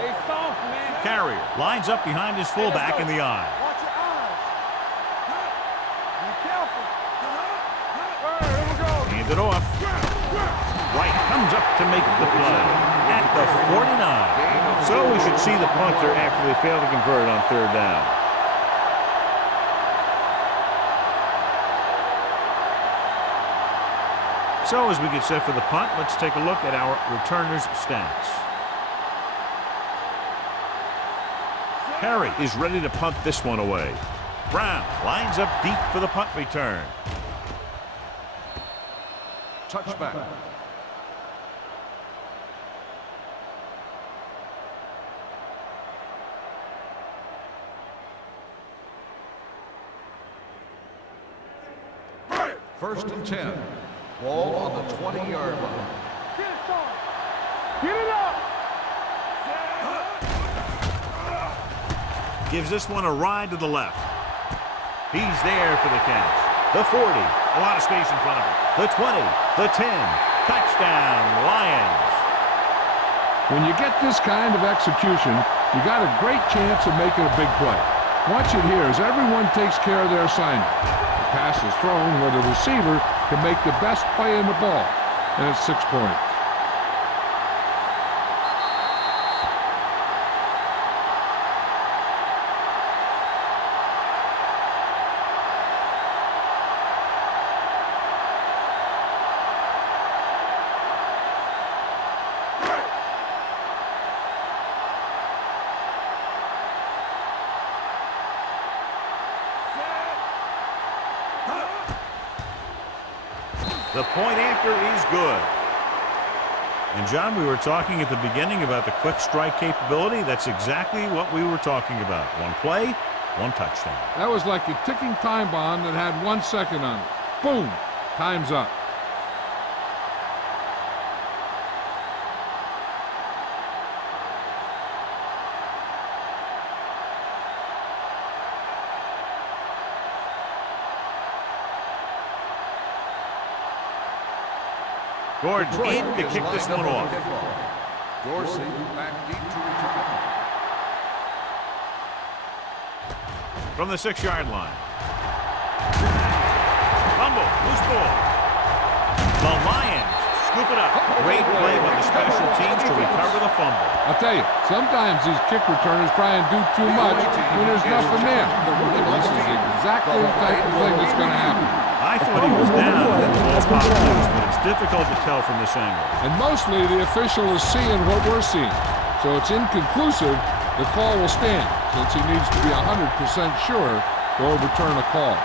Hey, soft, man. Carrier lines up behind his fullback in the eye. Watch your eyes. Be careful. All right, here we go. Hand it off. Wright comes up to make the play at the 49. So we should see the punter after they fail to convert on third down. So as we get set for the punt, let's take a look at our returners' stats. Harry is ready to punt this one away. Brown lines up deep for the punt return. Touchback. First and 10. Ball on the 20-yard line. Get it, son. Get it up. Gives this one a ride to the left. He's there for the catch. The 40. A lot of space in front of him. The 20. The 10. Touchdown, Lions. When you get this kind of execution, you got a great chance of making a big play. Watch it here as everyone takes care of their assignment. The pass is thrown where the receiver can make the best play in the ball, and it's 6 points. The point after is good. And John, we were talking at the beginning about the quick strike capability. That's exactly what we were talking about. One play, one touchdown. That was like a ticking time bomb that had 1 second on it. Boom! Time's up. Gordon in to kick this one off. Dorsey back deep to return. From the 6-yard line. Fumble, loose ball. The Lions scoop it up. Great play by the special teams to recover the fumble. I'll tell you, sometimes these kick returners try and do too much when there's nothing there. This is exactly the type of thing that's going to happen. I thought he was down when the ball popped loose, but it's difficult to tell from this angle. And mostly the official is seeing what we're seeing. So it's inconclusive. The call will stand since he needs to be 100% sure to overturn a call.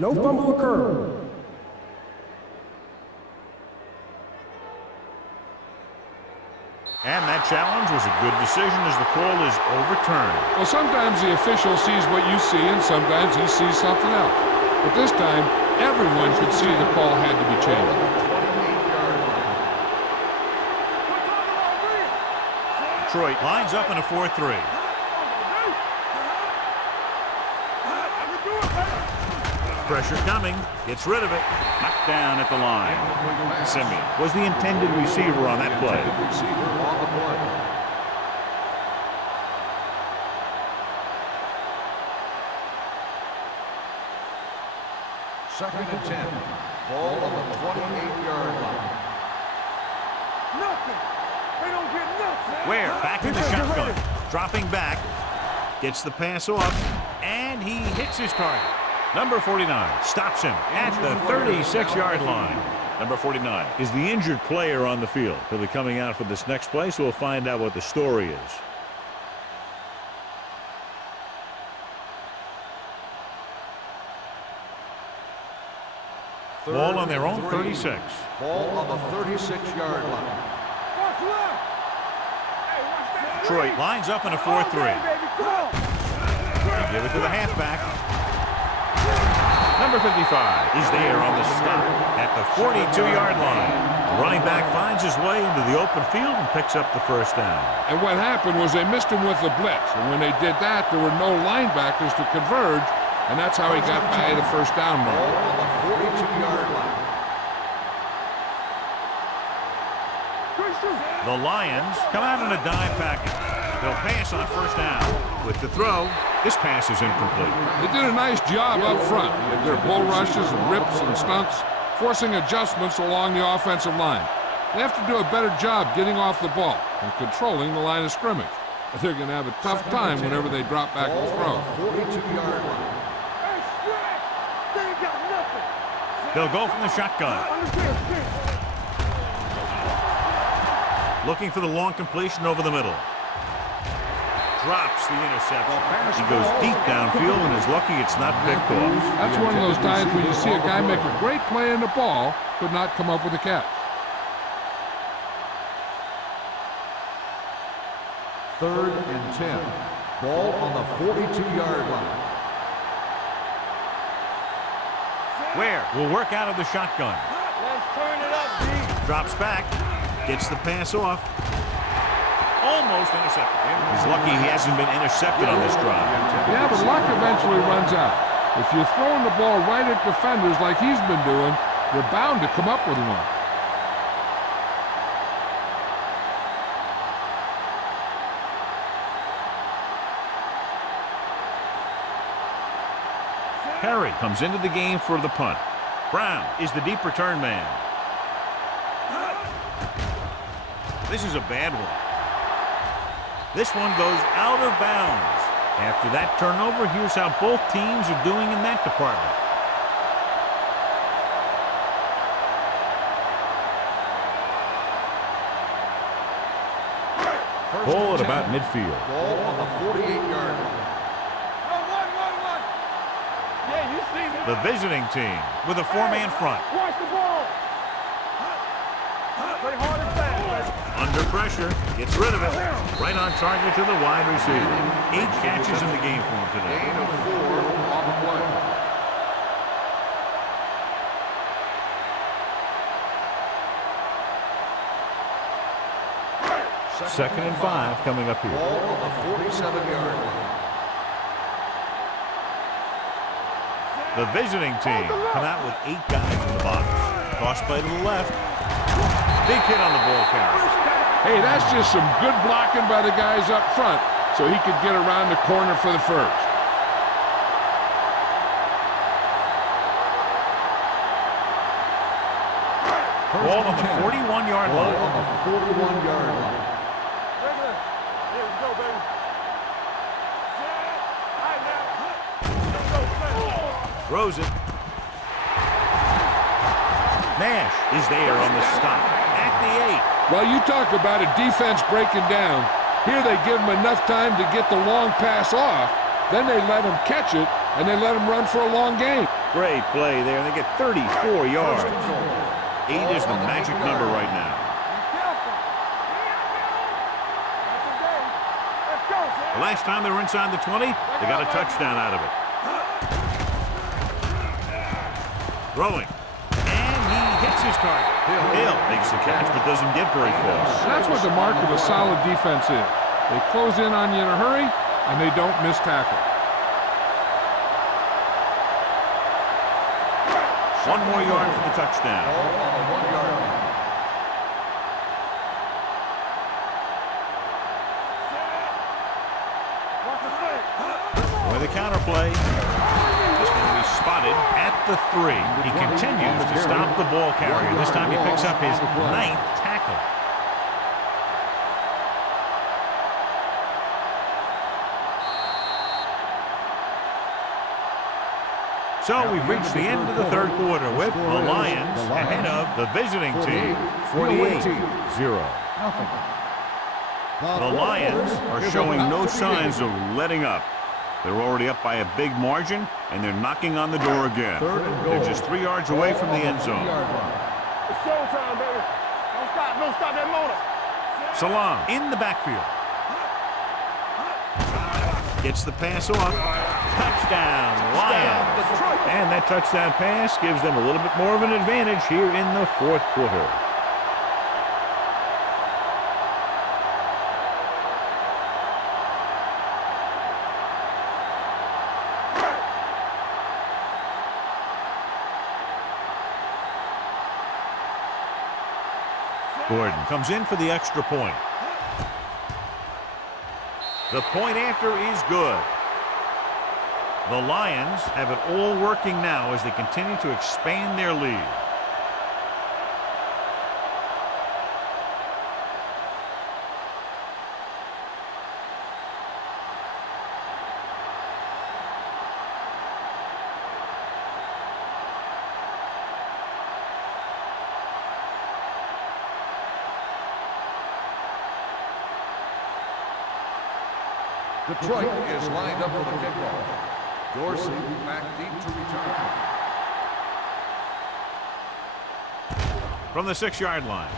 No fumble occurred. And that challenge was a good decision as the call is overturned. Well, sometimes the official sees what you see and sometimes he sees something else. But this time, everyone could see the call had to be changed. 28-yard line. Detroit lines up in a 4-3. Pressure coming. Gets rid of it. Knocked down at the line. Simeon was the intended receiver on that play. Receiver on the play. Second and 10. Ball on the 28-yard line. Nothing. They don't get nothing. Ware back in the shotgun. Dropping back. Gets the pass off. And he hits his target. Number 49 stops him at the 36-yard line. Number 49 is the injured player on the field. He'll be coming out for this next play, so we'll find out what the story is. Ball on their own 36. Ball on the 36-yard line. What's left? Hey, watch that. Detroit lines up in a 4-3. They give it to the halfback. Number 55 is there on the stop at the 42-yard line. The running back finds his way into the open field and picks up the first down. And what happened was they missed him with the blitz. And when they did that, there were no linebackers to converge. And that's how he got by the first down Ball run. on the 42-yard line. The Lions come out in a dime package. They'll pass on first down. With the throw, this pass is incomplete. They did a nice job up front with their bull rushes and rips and stunts, forcing adjustments along the offensive line. They have to do a better job getting off the ball and controlling the line of scrimmage. They're going to have a tough time whenever they drop back and throw. 42-yard line. Hey, stretch. They ain't got nothing. They'll go from the shotgun. Looking for the long completion over the middle. Drops the interception. He goes deep downfield and is lucky it's not picked off. That's one of those times where you see a guy make a great play in the ball, but not come up with a catch. Third and 10. Ball on the 42-yard line. Ware will work out of the shotgun. Let's turn it up, D. Drops back. Gets the pass off. Almost intercepted. He's lucky he hasn't been intercepted on this drive. Yeah, but luck eventually runs out. If you're throwing the ball right at defenders like he's been doing, you're bound to come up with one. Perry comes into the game for the punt. Brown is the deep return man. This is a bad one. This one goes out of bounds. After that turnover, here's how both teams are doing in that department. Ball at about midfield. Ball on the 48-yard line. Yeah, you see me. The visiting team with a four-man front. Watch the ball. Play hard and fast, baby. Under pressure, gets rid of it. Right on target to the wide receiver. 8 catches in the game for him today. Gain of 4 on the play. Second and 5 coming up here. Ball on the 47-yard line. The visiting team come out with 8 guys in the box. Cross play to the left. Big hit on the ball carrier. Hey, that's just some good blocking by the guys up front so he could get around the corner for the first. Ball on the 41-yard Ball line. on the 41-yard line. Regular. Here we go, baby. All right, now. Let's go, Throws it. Nash is there on the stop at the 8. Well, you talk about a defense breaking down. Here they give him enough time to get the long pass off. Then they let him catch it, and they let him run for a long game. Great play there. They get 34 yards. First and goal. 8 is the magic number right now. The last time they were inside the 20, they got a touchdown out of it. Throwing. And he hits his target. Hill makes the catch but doesn't get very far. That's what the mark of a solid defense is. They close in on you in a hurry, and they don't miss tackle. One more yard for the touchdown. Ball on the 1 yard line. With a counter play. This going to be spotted at the 3. He continues to stop the ball carrier. This time he picks up his 9th tackle. So we've reached the end of the third quarter with the Lions ahead of the visiting team, 48-0. The Lions are showing no signs of letting up. They're already up by a big margin, and they're knocking on the door again. They're just 3 yards away from the end zone. It's showtime, baby. Don't stop that motor. Salam in the backfield. Gets the pass off. Touchdown, Lions. And that touchdown pass gives them a little bit more of an advantage here in the fourth quarter. Gordon comes in for the extra point. The point after is good. The Lions have it all working now as they continue to expand their lead. Detroit is lined up for the kickoff. Dorsey back deep to return. From the 6-yard line.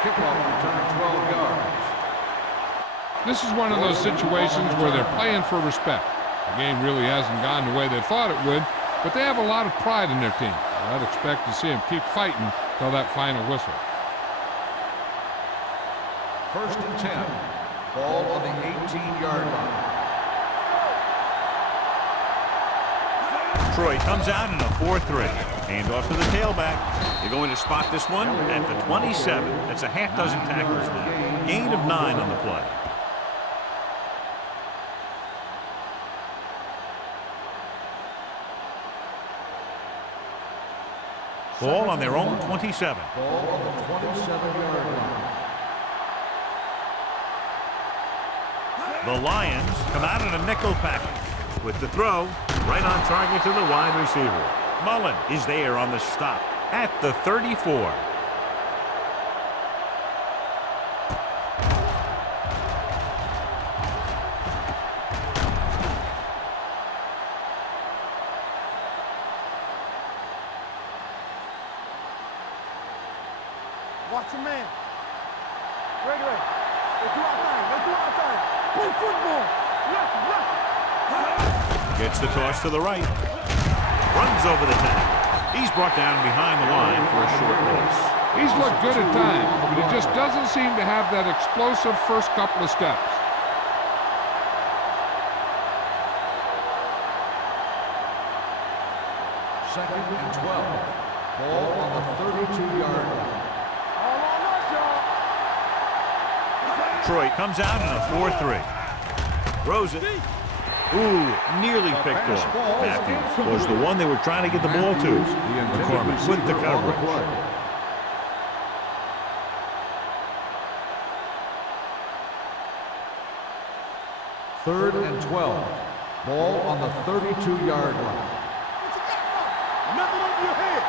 Kickoff return 12 yards. This is one of those situations where they're playing for respect. The game really hasn't gone the way they thought it would, but they have a lot of pride in their team. I'd expect to see them keep fighting till that final whistle. 1st and 10. Ball on the 18-yard line. Detroit comes out in a 4-3. Hand off to the tailback. They're going to spot this one at the 27. That's a half dozen tackles now. Gain of 9 on the play. Ball on their own 27. Ball on the 27-yard line. The Lions come out in a nickel package with the throw right on target to the wide receiver. Mullen is there on the stop at the 34. Watch your man. Ready. Let's do our thing. Play football. Left. Gets the toss to the right. Runs over the tackle. He's brought down behind the line for a short loss. He's looked good at times, but he just doesn't seem to have that explosive first couple of steps. Second and 12. Ball on the 32-yard line. All on us, y'all. Detroit comes out in a 4-3. Throws it. Ooh, nearly picked off. Matthews was the one they were trying to get the ball to. McCormick with the coverage. Third and 12. Ball on the 32-yard line. Nothing over your head.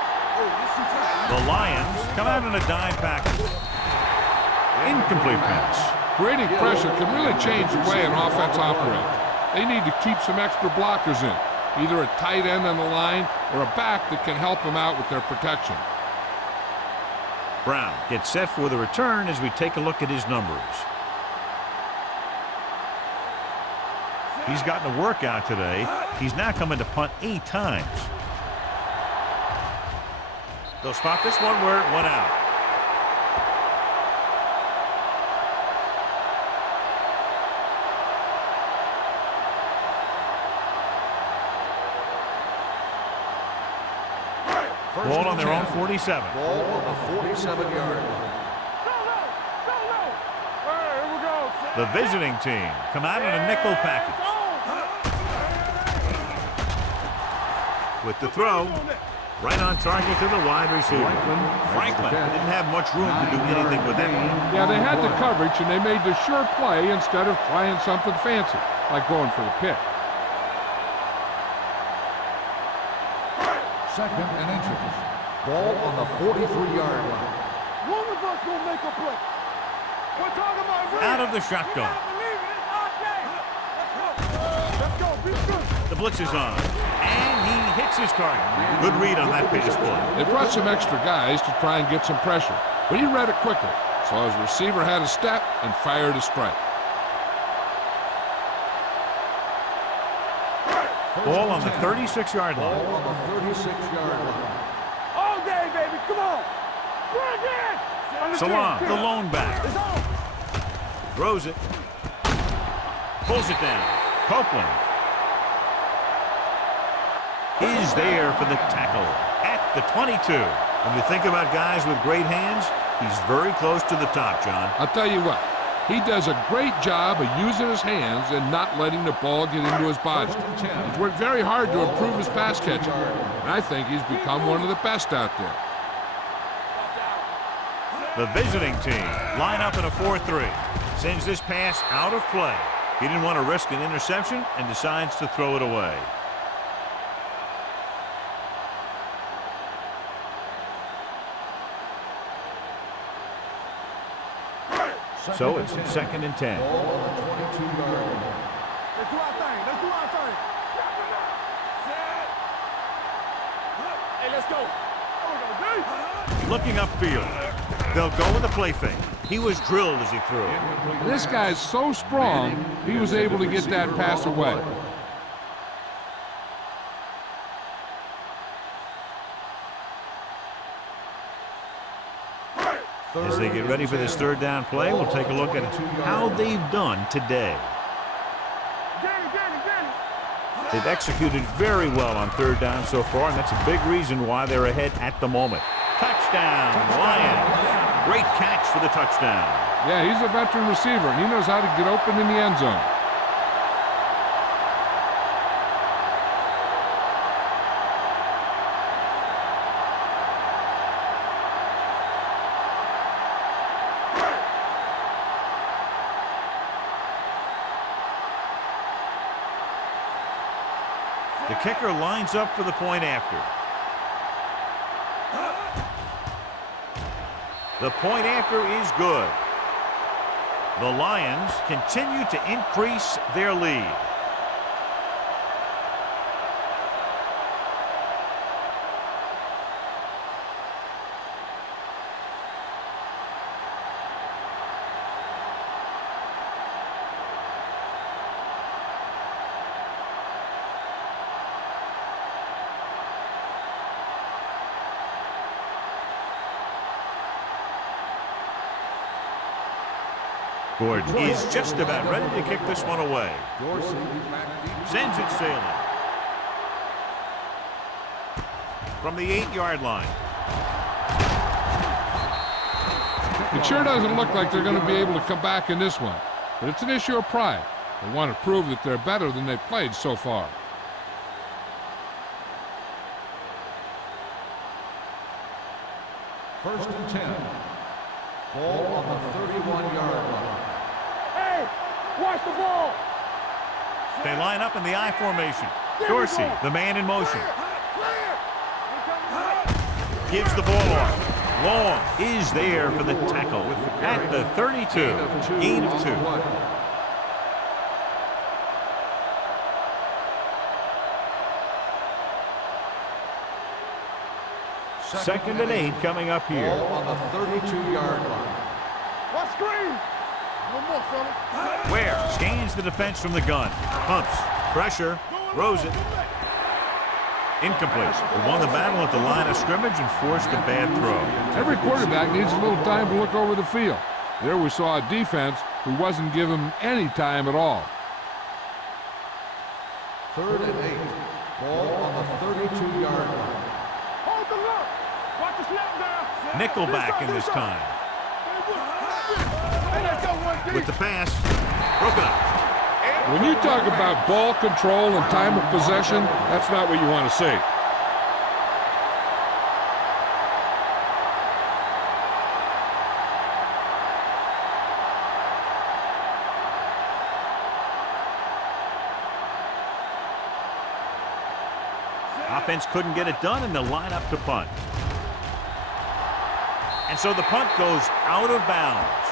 The Lions come out in a dime package. Incomplete pass. Creating pressure can really change the way an offense operates. They need to keep some extra blockers in, either a tight end on the line or a back that can help them out with their protection. Brown gets set for the return as we take a look at his numbers. He's gotten a workout today. He's now coming to punt 8 times. They'll spot this one where it went out. Ball on their own 47. Ball on the 47-yard line. The visiting team come out in a nickel package. With the throw, right on target to the wide receiver. Franklin didn't have much room to do anything with that one. Yeah, they had the coverage, and they made the sure play instead of trying something fancy, like going for the pick. Second and inches. Ball on the 43-yard line. One of us will make a play. We're talking about Out of the shotgun. Let's go. Be good. The blitz is on, and he hits his target. Good read on that pass play. They brought some extra guys to try and get some pressure, but he read it quickly, so his receiver had a step and fired a strike. Ball on the 36-yard line. Ball on the 36-yard line. All day, baby. Come on. Bring it. Salon, the lone back. It's on. Throws it. Pulls it down. Copeland is there for the tackle at the 22. When you think about guys with great hands, he's very close to the top, John. I'll tell you what, he does a great job of using his hands and not letting the ball get into his body. He's worked very hard to improve his pass catching, and I think he's become one of the best out there. The visiting team line up in a 4-3. Sends this pass out of play. He didn't want to risk an interception and decides to throw it away. So it's 2nd and 10. Ball on the 22-yard line. Let's do our thing. Let's do our thing. Hey, let's go. Looking upfield. They'll go with a play fake. He was drilled as he threw. This guy's so strong, he was able to get that pass away. As they get ready for this third down play, we'll take a look at how they've done today. They've executed very well on third down so far, and that's a big reason why they're ahead at the moment. Touchdown, Lions. Great catch for the touchdown. Yeah, he's a veteran receiver, and he knows how to get open in the end zone. The kicker lines up for the point after. The point after is good. The Lions continue to increase their lead. Gordon is just about ready to kick this one away. Sends it sailing. From the 8-yard line. It sure doesn't look like they're going to be able to come back in this one, but it's an issue of pride. They want to prove that they're better than they've played so far. First and 10. Ball on the 31-yard line. Hey, watch the ball. They line up in the I formation. Dorsey, the man in motion. Gives the ball off. Long is there for the tackle at the 32. Gain of 2. Second and 8 coming up here. Ball on the 32-yard line. What screen? One more, fella. Ware scans the defense from the gun. Pumps. Pressure. Throws it. Incomplete. They won the battle at the line of scrimmage and forced a bad throw. Every quarterback needs a little time to look over the field. There we saw a defense who wasn't given him any time at all. Third and 8. Ball on the 32-yard line. Hold the line. Watch the snap now. Nickelback in this time. Hey, let's go, 1D. With the pass. Broken up. When you talk about ball control and time of possession, that's not what you want to see. Offense couldn't get it done, and they'll line up to punt. And so the punt goes out of bounds.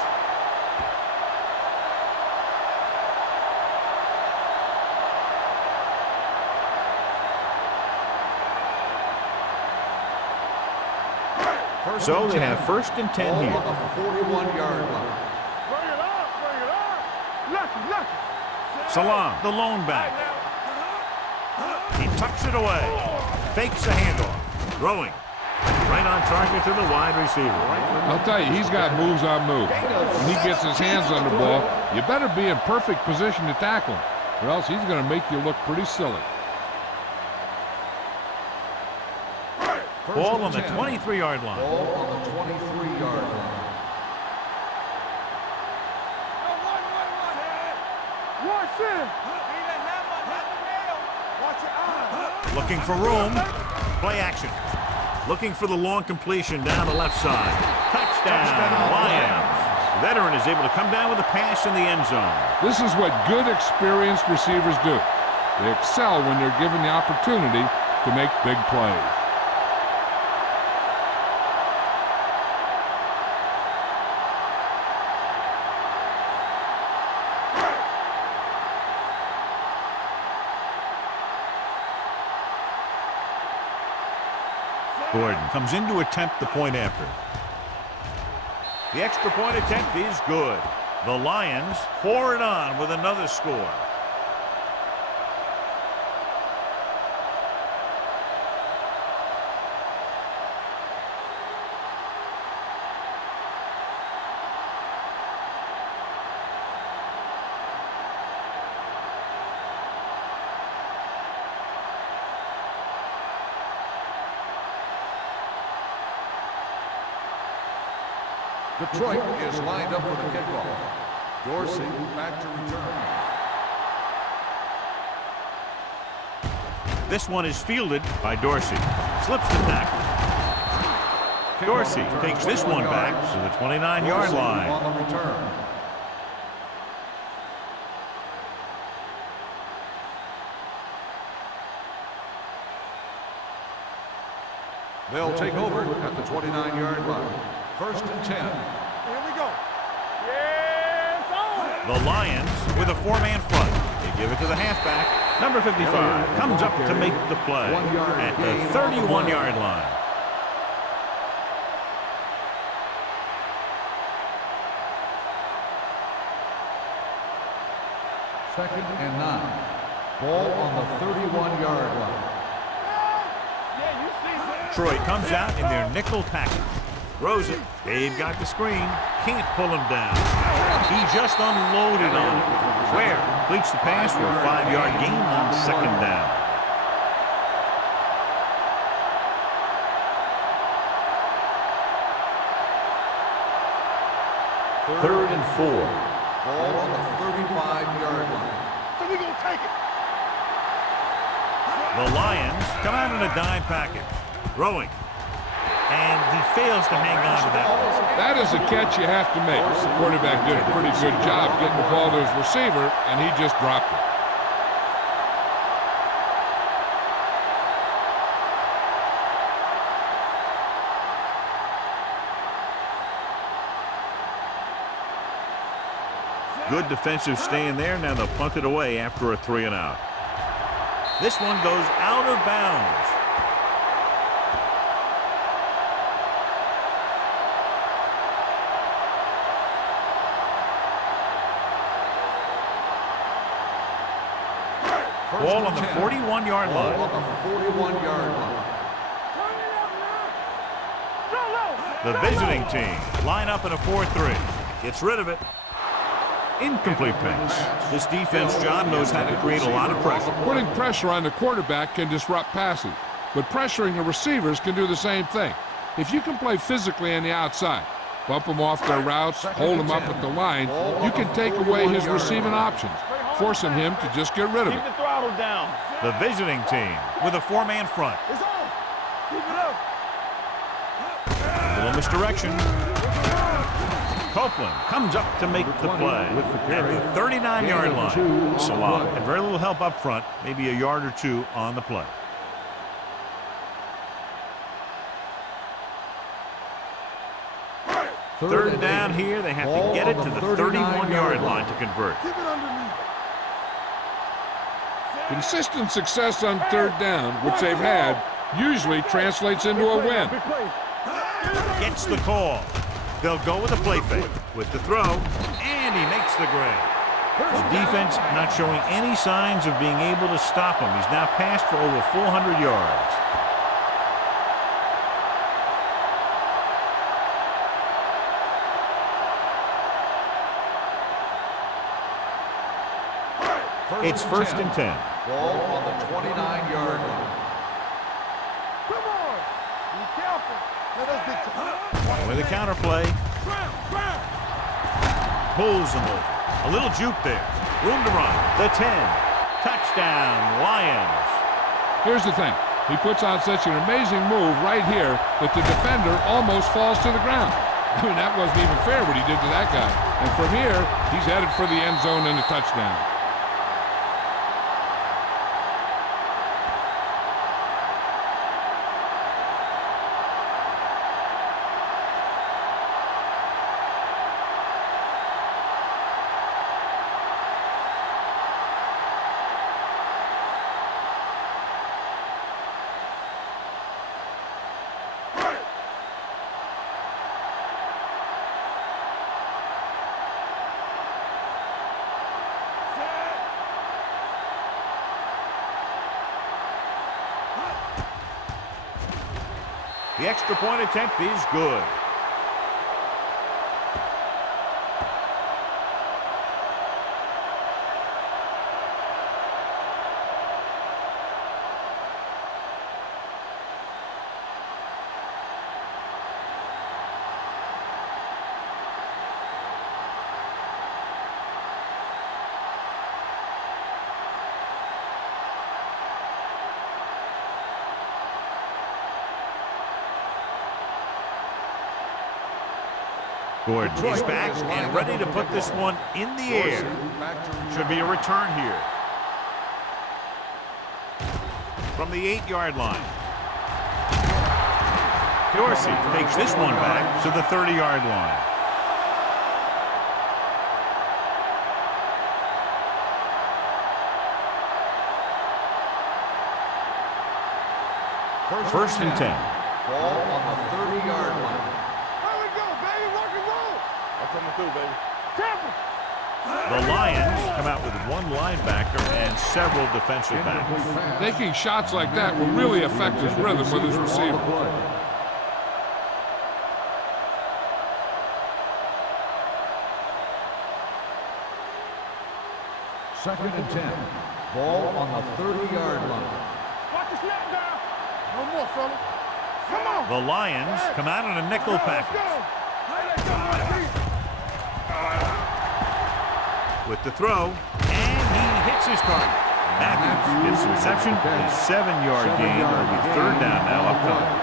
So they have 1st and 10 here. On the 41-yard line. Bring it up, bring it up. Lucky. Salam, the lone back. He tucks it away. Fakes the handoff. Throwing. Right on target to the wide receiver. I'll tell you, he's got moves on moves. When he gets his hands on the ball, you better be in perfect position to tackle him, or else he's going to make you look pretty silly. Ball on the 23-yard line. Ball on the 23-yard line. Watch it. Watch your eyes. Looking for room. Play action. Looking for the long completion down the left side. Touchdown, Lions. Veteran is able to come down with a pass in the end zone. This is what good, experienced receivers do. They excel when they're given the opportunity to make big plays. Gordon comes in to attempt the point after. The extra point attempt is good. The Lions pour it on with another score. Detroit is lined up for the kickoff. Dorsey back to return. This one is fielded by Dorsey. Slips the tackle. Dorsey takes this one back to the 29-yard line. On the return. They'll take over at the 29-yard line. 1st and 10. Here we go. Yes, on. The Lions with a 4-man front. They give it to the halfback. Number 55 comes up to make the play at the 31-yard line. Second and 9. Ball on the 31-yard line. Yeah, you see that. Detroit comes out in their nickel package. Throws it. They've got the screen. Can't pull him down. He just unloaded on it. Ware completes the pass for a 5-yard gain on 2nd down. Third and 4. Ball on the 35-yard line. So we gonna take it. The Lions come out in a dime package. Throwing. And he fails to hang on to that. That is a catch you have to make. The quarterback did a pretty good job getting the ball to his receiver, and he just dropped it. Good defensive stand there. Now they'll punt it away after a 3-and-out. This one goes out of bounds. Ball on the 41-yard line. Ball on the 41-yard line. Turn it up now. Go low. The visiting team line up in a 4-3. Gets rid of it. Incomplete pass. This defense, John, knows how to create a lot of pressure. Putting pressure on the quarterback can disrupt passing. but pressuring the receivers can do the same thing. If you can play physically on the outside, bump them off their routes, hold them up at the line, you can take away his receiving options, forcing him to just get rid of it. Keep the throttle down. The visiting team with a four-man front. It's on. Keep it up. A little misdirection. Copeland comes up to make the play at the 39-yard line. That's a lot. And very little help up front, maybe a yard or two on the play. Third down here. They have to get it to the 31-yard line to convert. Keep it underneath. Consistent success on third down, which they've had, usually translates into a win. Big play. Gets the call. They'll go with a play fake with the throw, and he makes the grab. The defense not showing any signs of being able to stop him. He's now passed for over 400 yards. It's first and 10. Ball on the 29-yard line. Come on. Be careful. Let us get to With a counter play, pulls him over. A little juke there. Room to run. The 10. Touchdown, Lions. Here's the thing. He puts on such an amazing move right here that the defender almost falls to the ground. I mean, that wasn't even fair what he did to that guy. And from here, he's headed for the end zone and a touchdown. The extra point attempt is good. Gordon is back and ready to put this one in the air. Should be a return here. From the 8-yard line. Dorsey takes this one back to the 30-yard line. First and 10. Ball on the 30-yard line. Coming through, baby. Careful. The Lions come out with one linebacker and several defensive backs. Taking shots like that will really affect his rhythm with his receiver. Second and 10. Ball on the 30-yard line. Watch the snap down. No more, fella. Come on. The Lions come out in a nickel package. With the throw, and he hits his target. Matthews gets the reception, a 7-yard gain. It'll be third down now upcoming.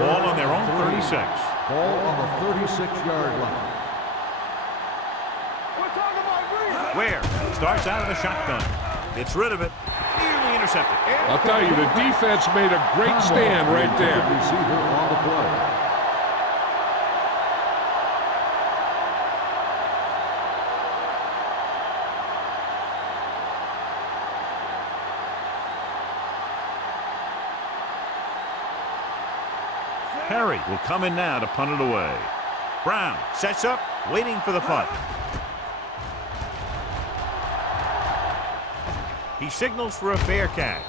Ball on their own 36. Ball on the 36-yard line. We're talking about Ware starts out of the shotgun. Gets rid of it. Nearly intercepted. I'll tell you, the defense made a great stand right there. Receiver on the play. Perry will come in now to punt it away. Brown sets up, waiting for the punt. He signals for a fair catch.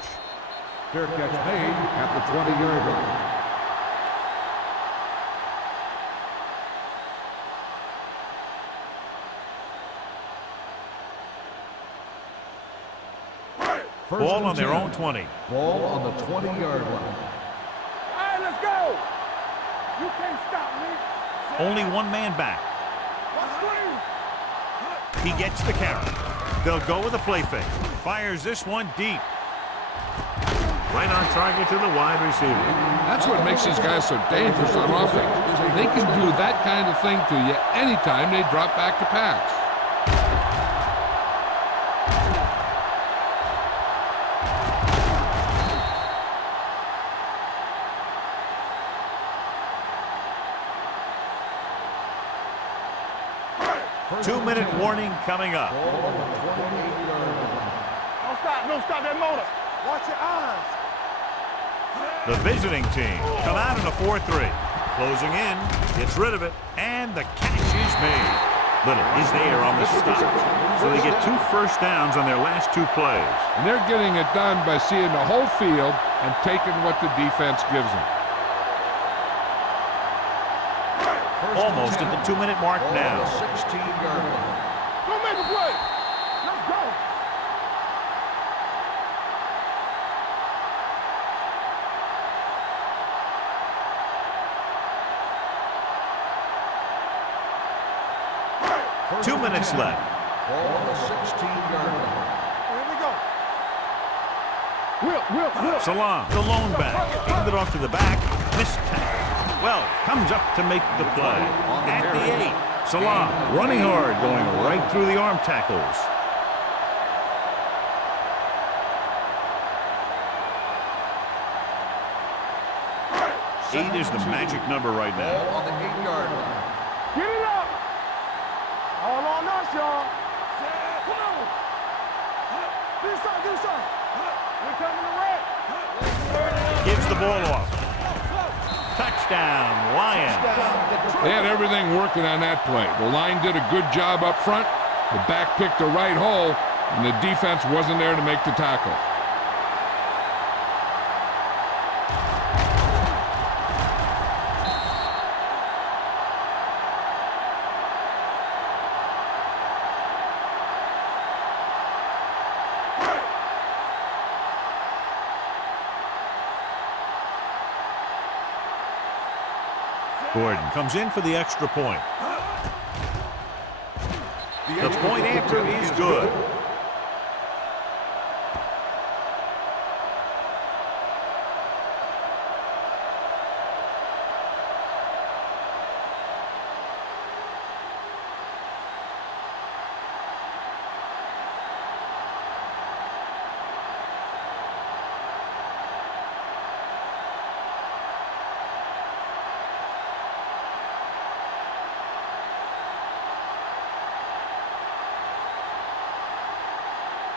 Fair catch made at the 20-yard line. Ball on their own 20. Ball on the 20-yard line. All right, let's go. You can't stop me. Only one man back. He gets the carry. They'll go with a play fake. Fires this one deep. Right on target to the wide receiver. That's what makes these guys so dangerous on offense. They can do that kind of thing to you anytime they drop back to pass. Two-minute warning coming up. Don't stop that motor. Watch your eyes. The visiting team come out in a 4-3. Closing in, gets rid of it, and the catch is made. Little is there on the stop. So they get 2 first downs on their last 2 plays. And they're getting it done by seeing the whole field and taking what the defense gives them. Almost at the 2-minute mark now. 16-yard line. Go make a play. Let's go. First 2 and minutes 10. left. Ball on the 16-yard line. Here we go. Will. Salam, the lone back, handed off to the back, missed tackle. Well, comes up to make the play. At the 8, Salam running hard, going right through the arm tackles. Eight is the magic number right Ball now. on the 8-yard line. Get it up. All on us, y'all. Come on. Do something. We're coming to red. Gives the ball off. Touchdown, Lions. They had everything working on that play. The line did a good job up front. The back picked the right hole, and the defense wasn't there to make the tackle. Gordon comes in for the extra point. The point after is good.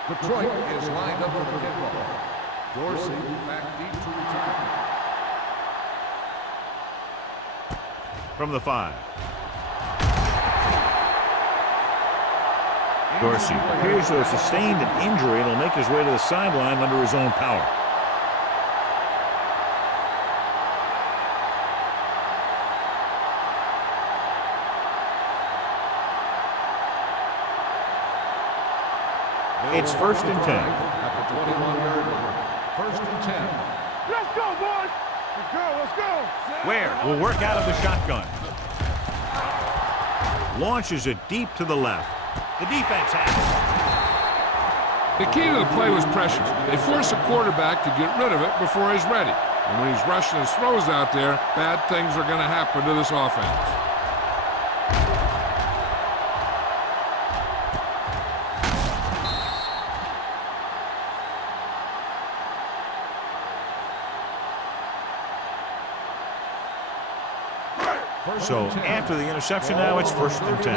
Detroit is lined up for the kickoff. Dorsey back deep to return. From the 5. Dorsey appears to have sustained an injury and will make his way to the sideline under his own power. It's 1st and 10. At the 21-yard line. 1st and 10. Let's go, boys. Let's go. Ware will work out of the shotgun. Launches it deep to the left. The defense has it. The key to the play was pressure. They force a quarterback to get rid of it before he's ready. And when he's rushing his throws out there, bad things are going to happen to this offense. So after the interception now, it's 1st and 10.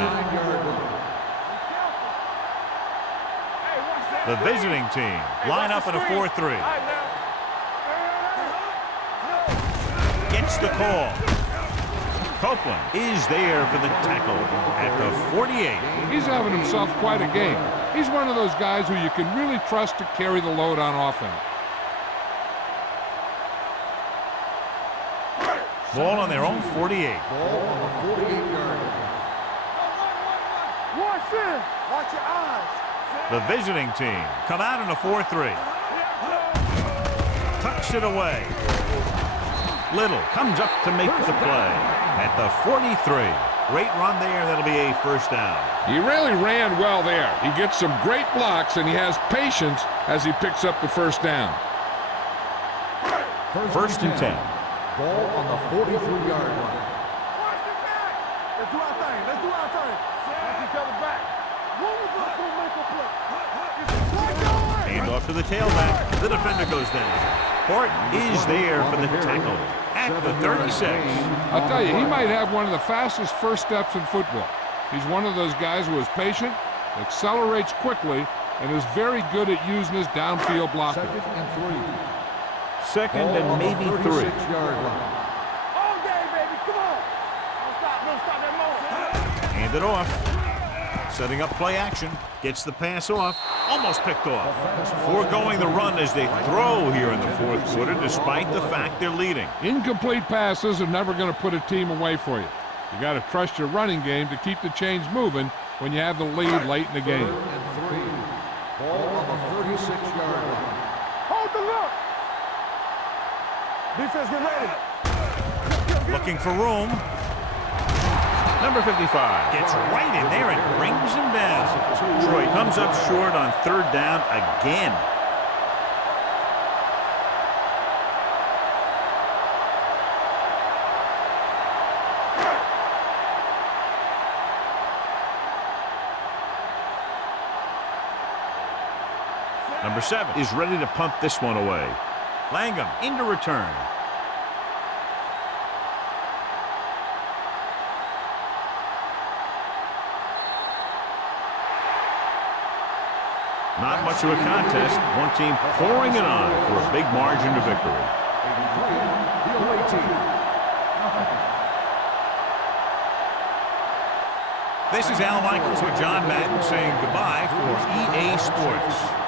The visiting team line up in a 4-3. Gets the call. Copeland is there for the tackle at the 48. He's having himself quite a game. He's one of those guys who you can really trust to carry the load on offense. Ball on their own 48. Ball on the 48-yard line. Watch in. Watch your eyes. The visiting team come out in a 4-3. tucks it away. Little comes up to make the play at the 43. Great run there. That'll be a first down. He really ran well there. He gets some great blocks, and he has patience as he picks up the first down. First and 10. Ball on the 43-yard line. Let's do our thing. Let's do our thing. Watch each other back. One of us will make a play. Hand off to the tailback. The defender goes down. Hort is there for the tackle at the 36. I'll tell you, he might have one of the fastest first steps in football. He's one of those guys who is patient, accelerates quickly, and is very good at using his downfield blocker. Second and 3. Second Ball and on maybe the 3. 36-yard line. All day, baby. Come on. Don't stop that motion. Hand it off. Setting up play action. Gets the pass off. Almost picked off. Foregoing the run as they throw here in the fourth quarter, despite the fact they're leading. Incomplete passes are never going to put a team away for you. You got to trust your running game to keep the chains moving when you have the lead late in the game. Third and 3. Ball on the 36-yard line. Hold the look. Defense, get ready. Looking for room. Number 55 gets right in there and brings him down. Troy comes up short on third down again. Number 7 is ready to pump this one away. Langham into return. Not much of a contest. One team pouring it on for a big margin to victory. 83, the away team. This is Al Michaels with John Madden saying goodbye for EA Sports.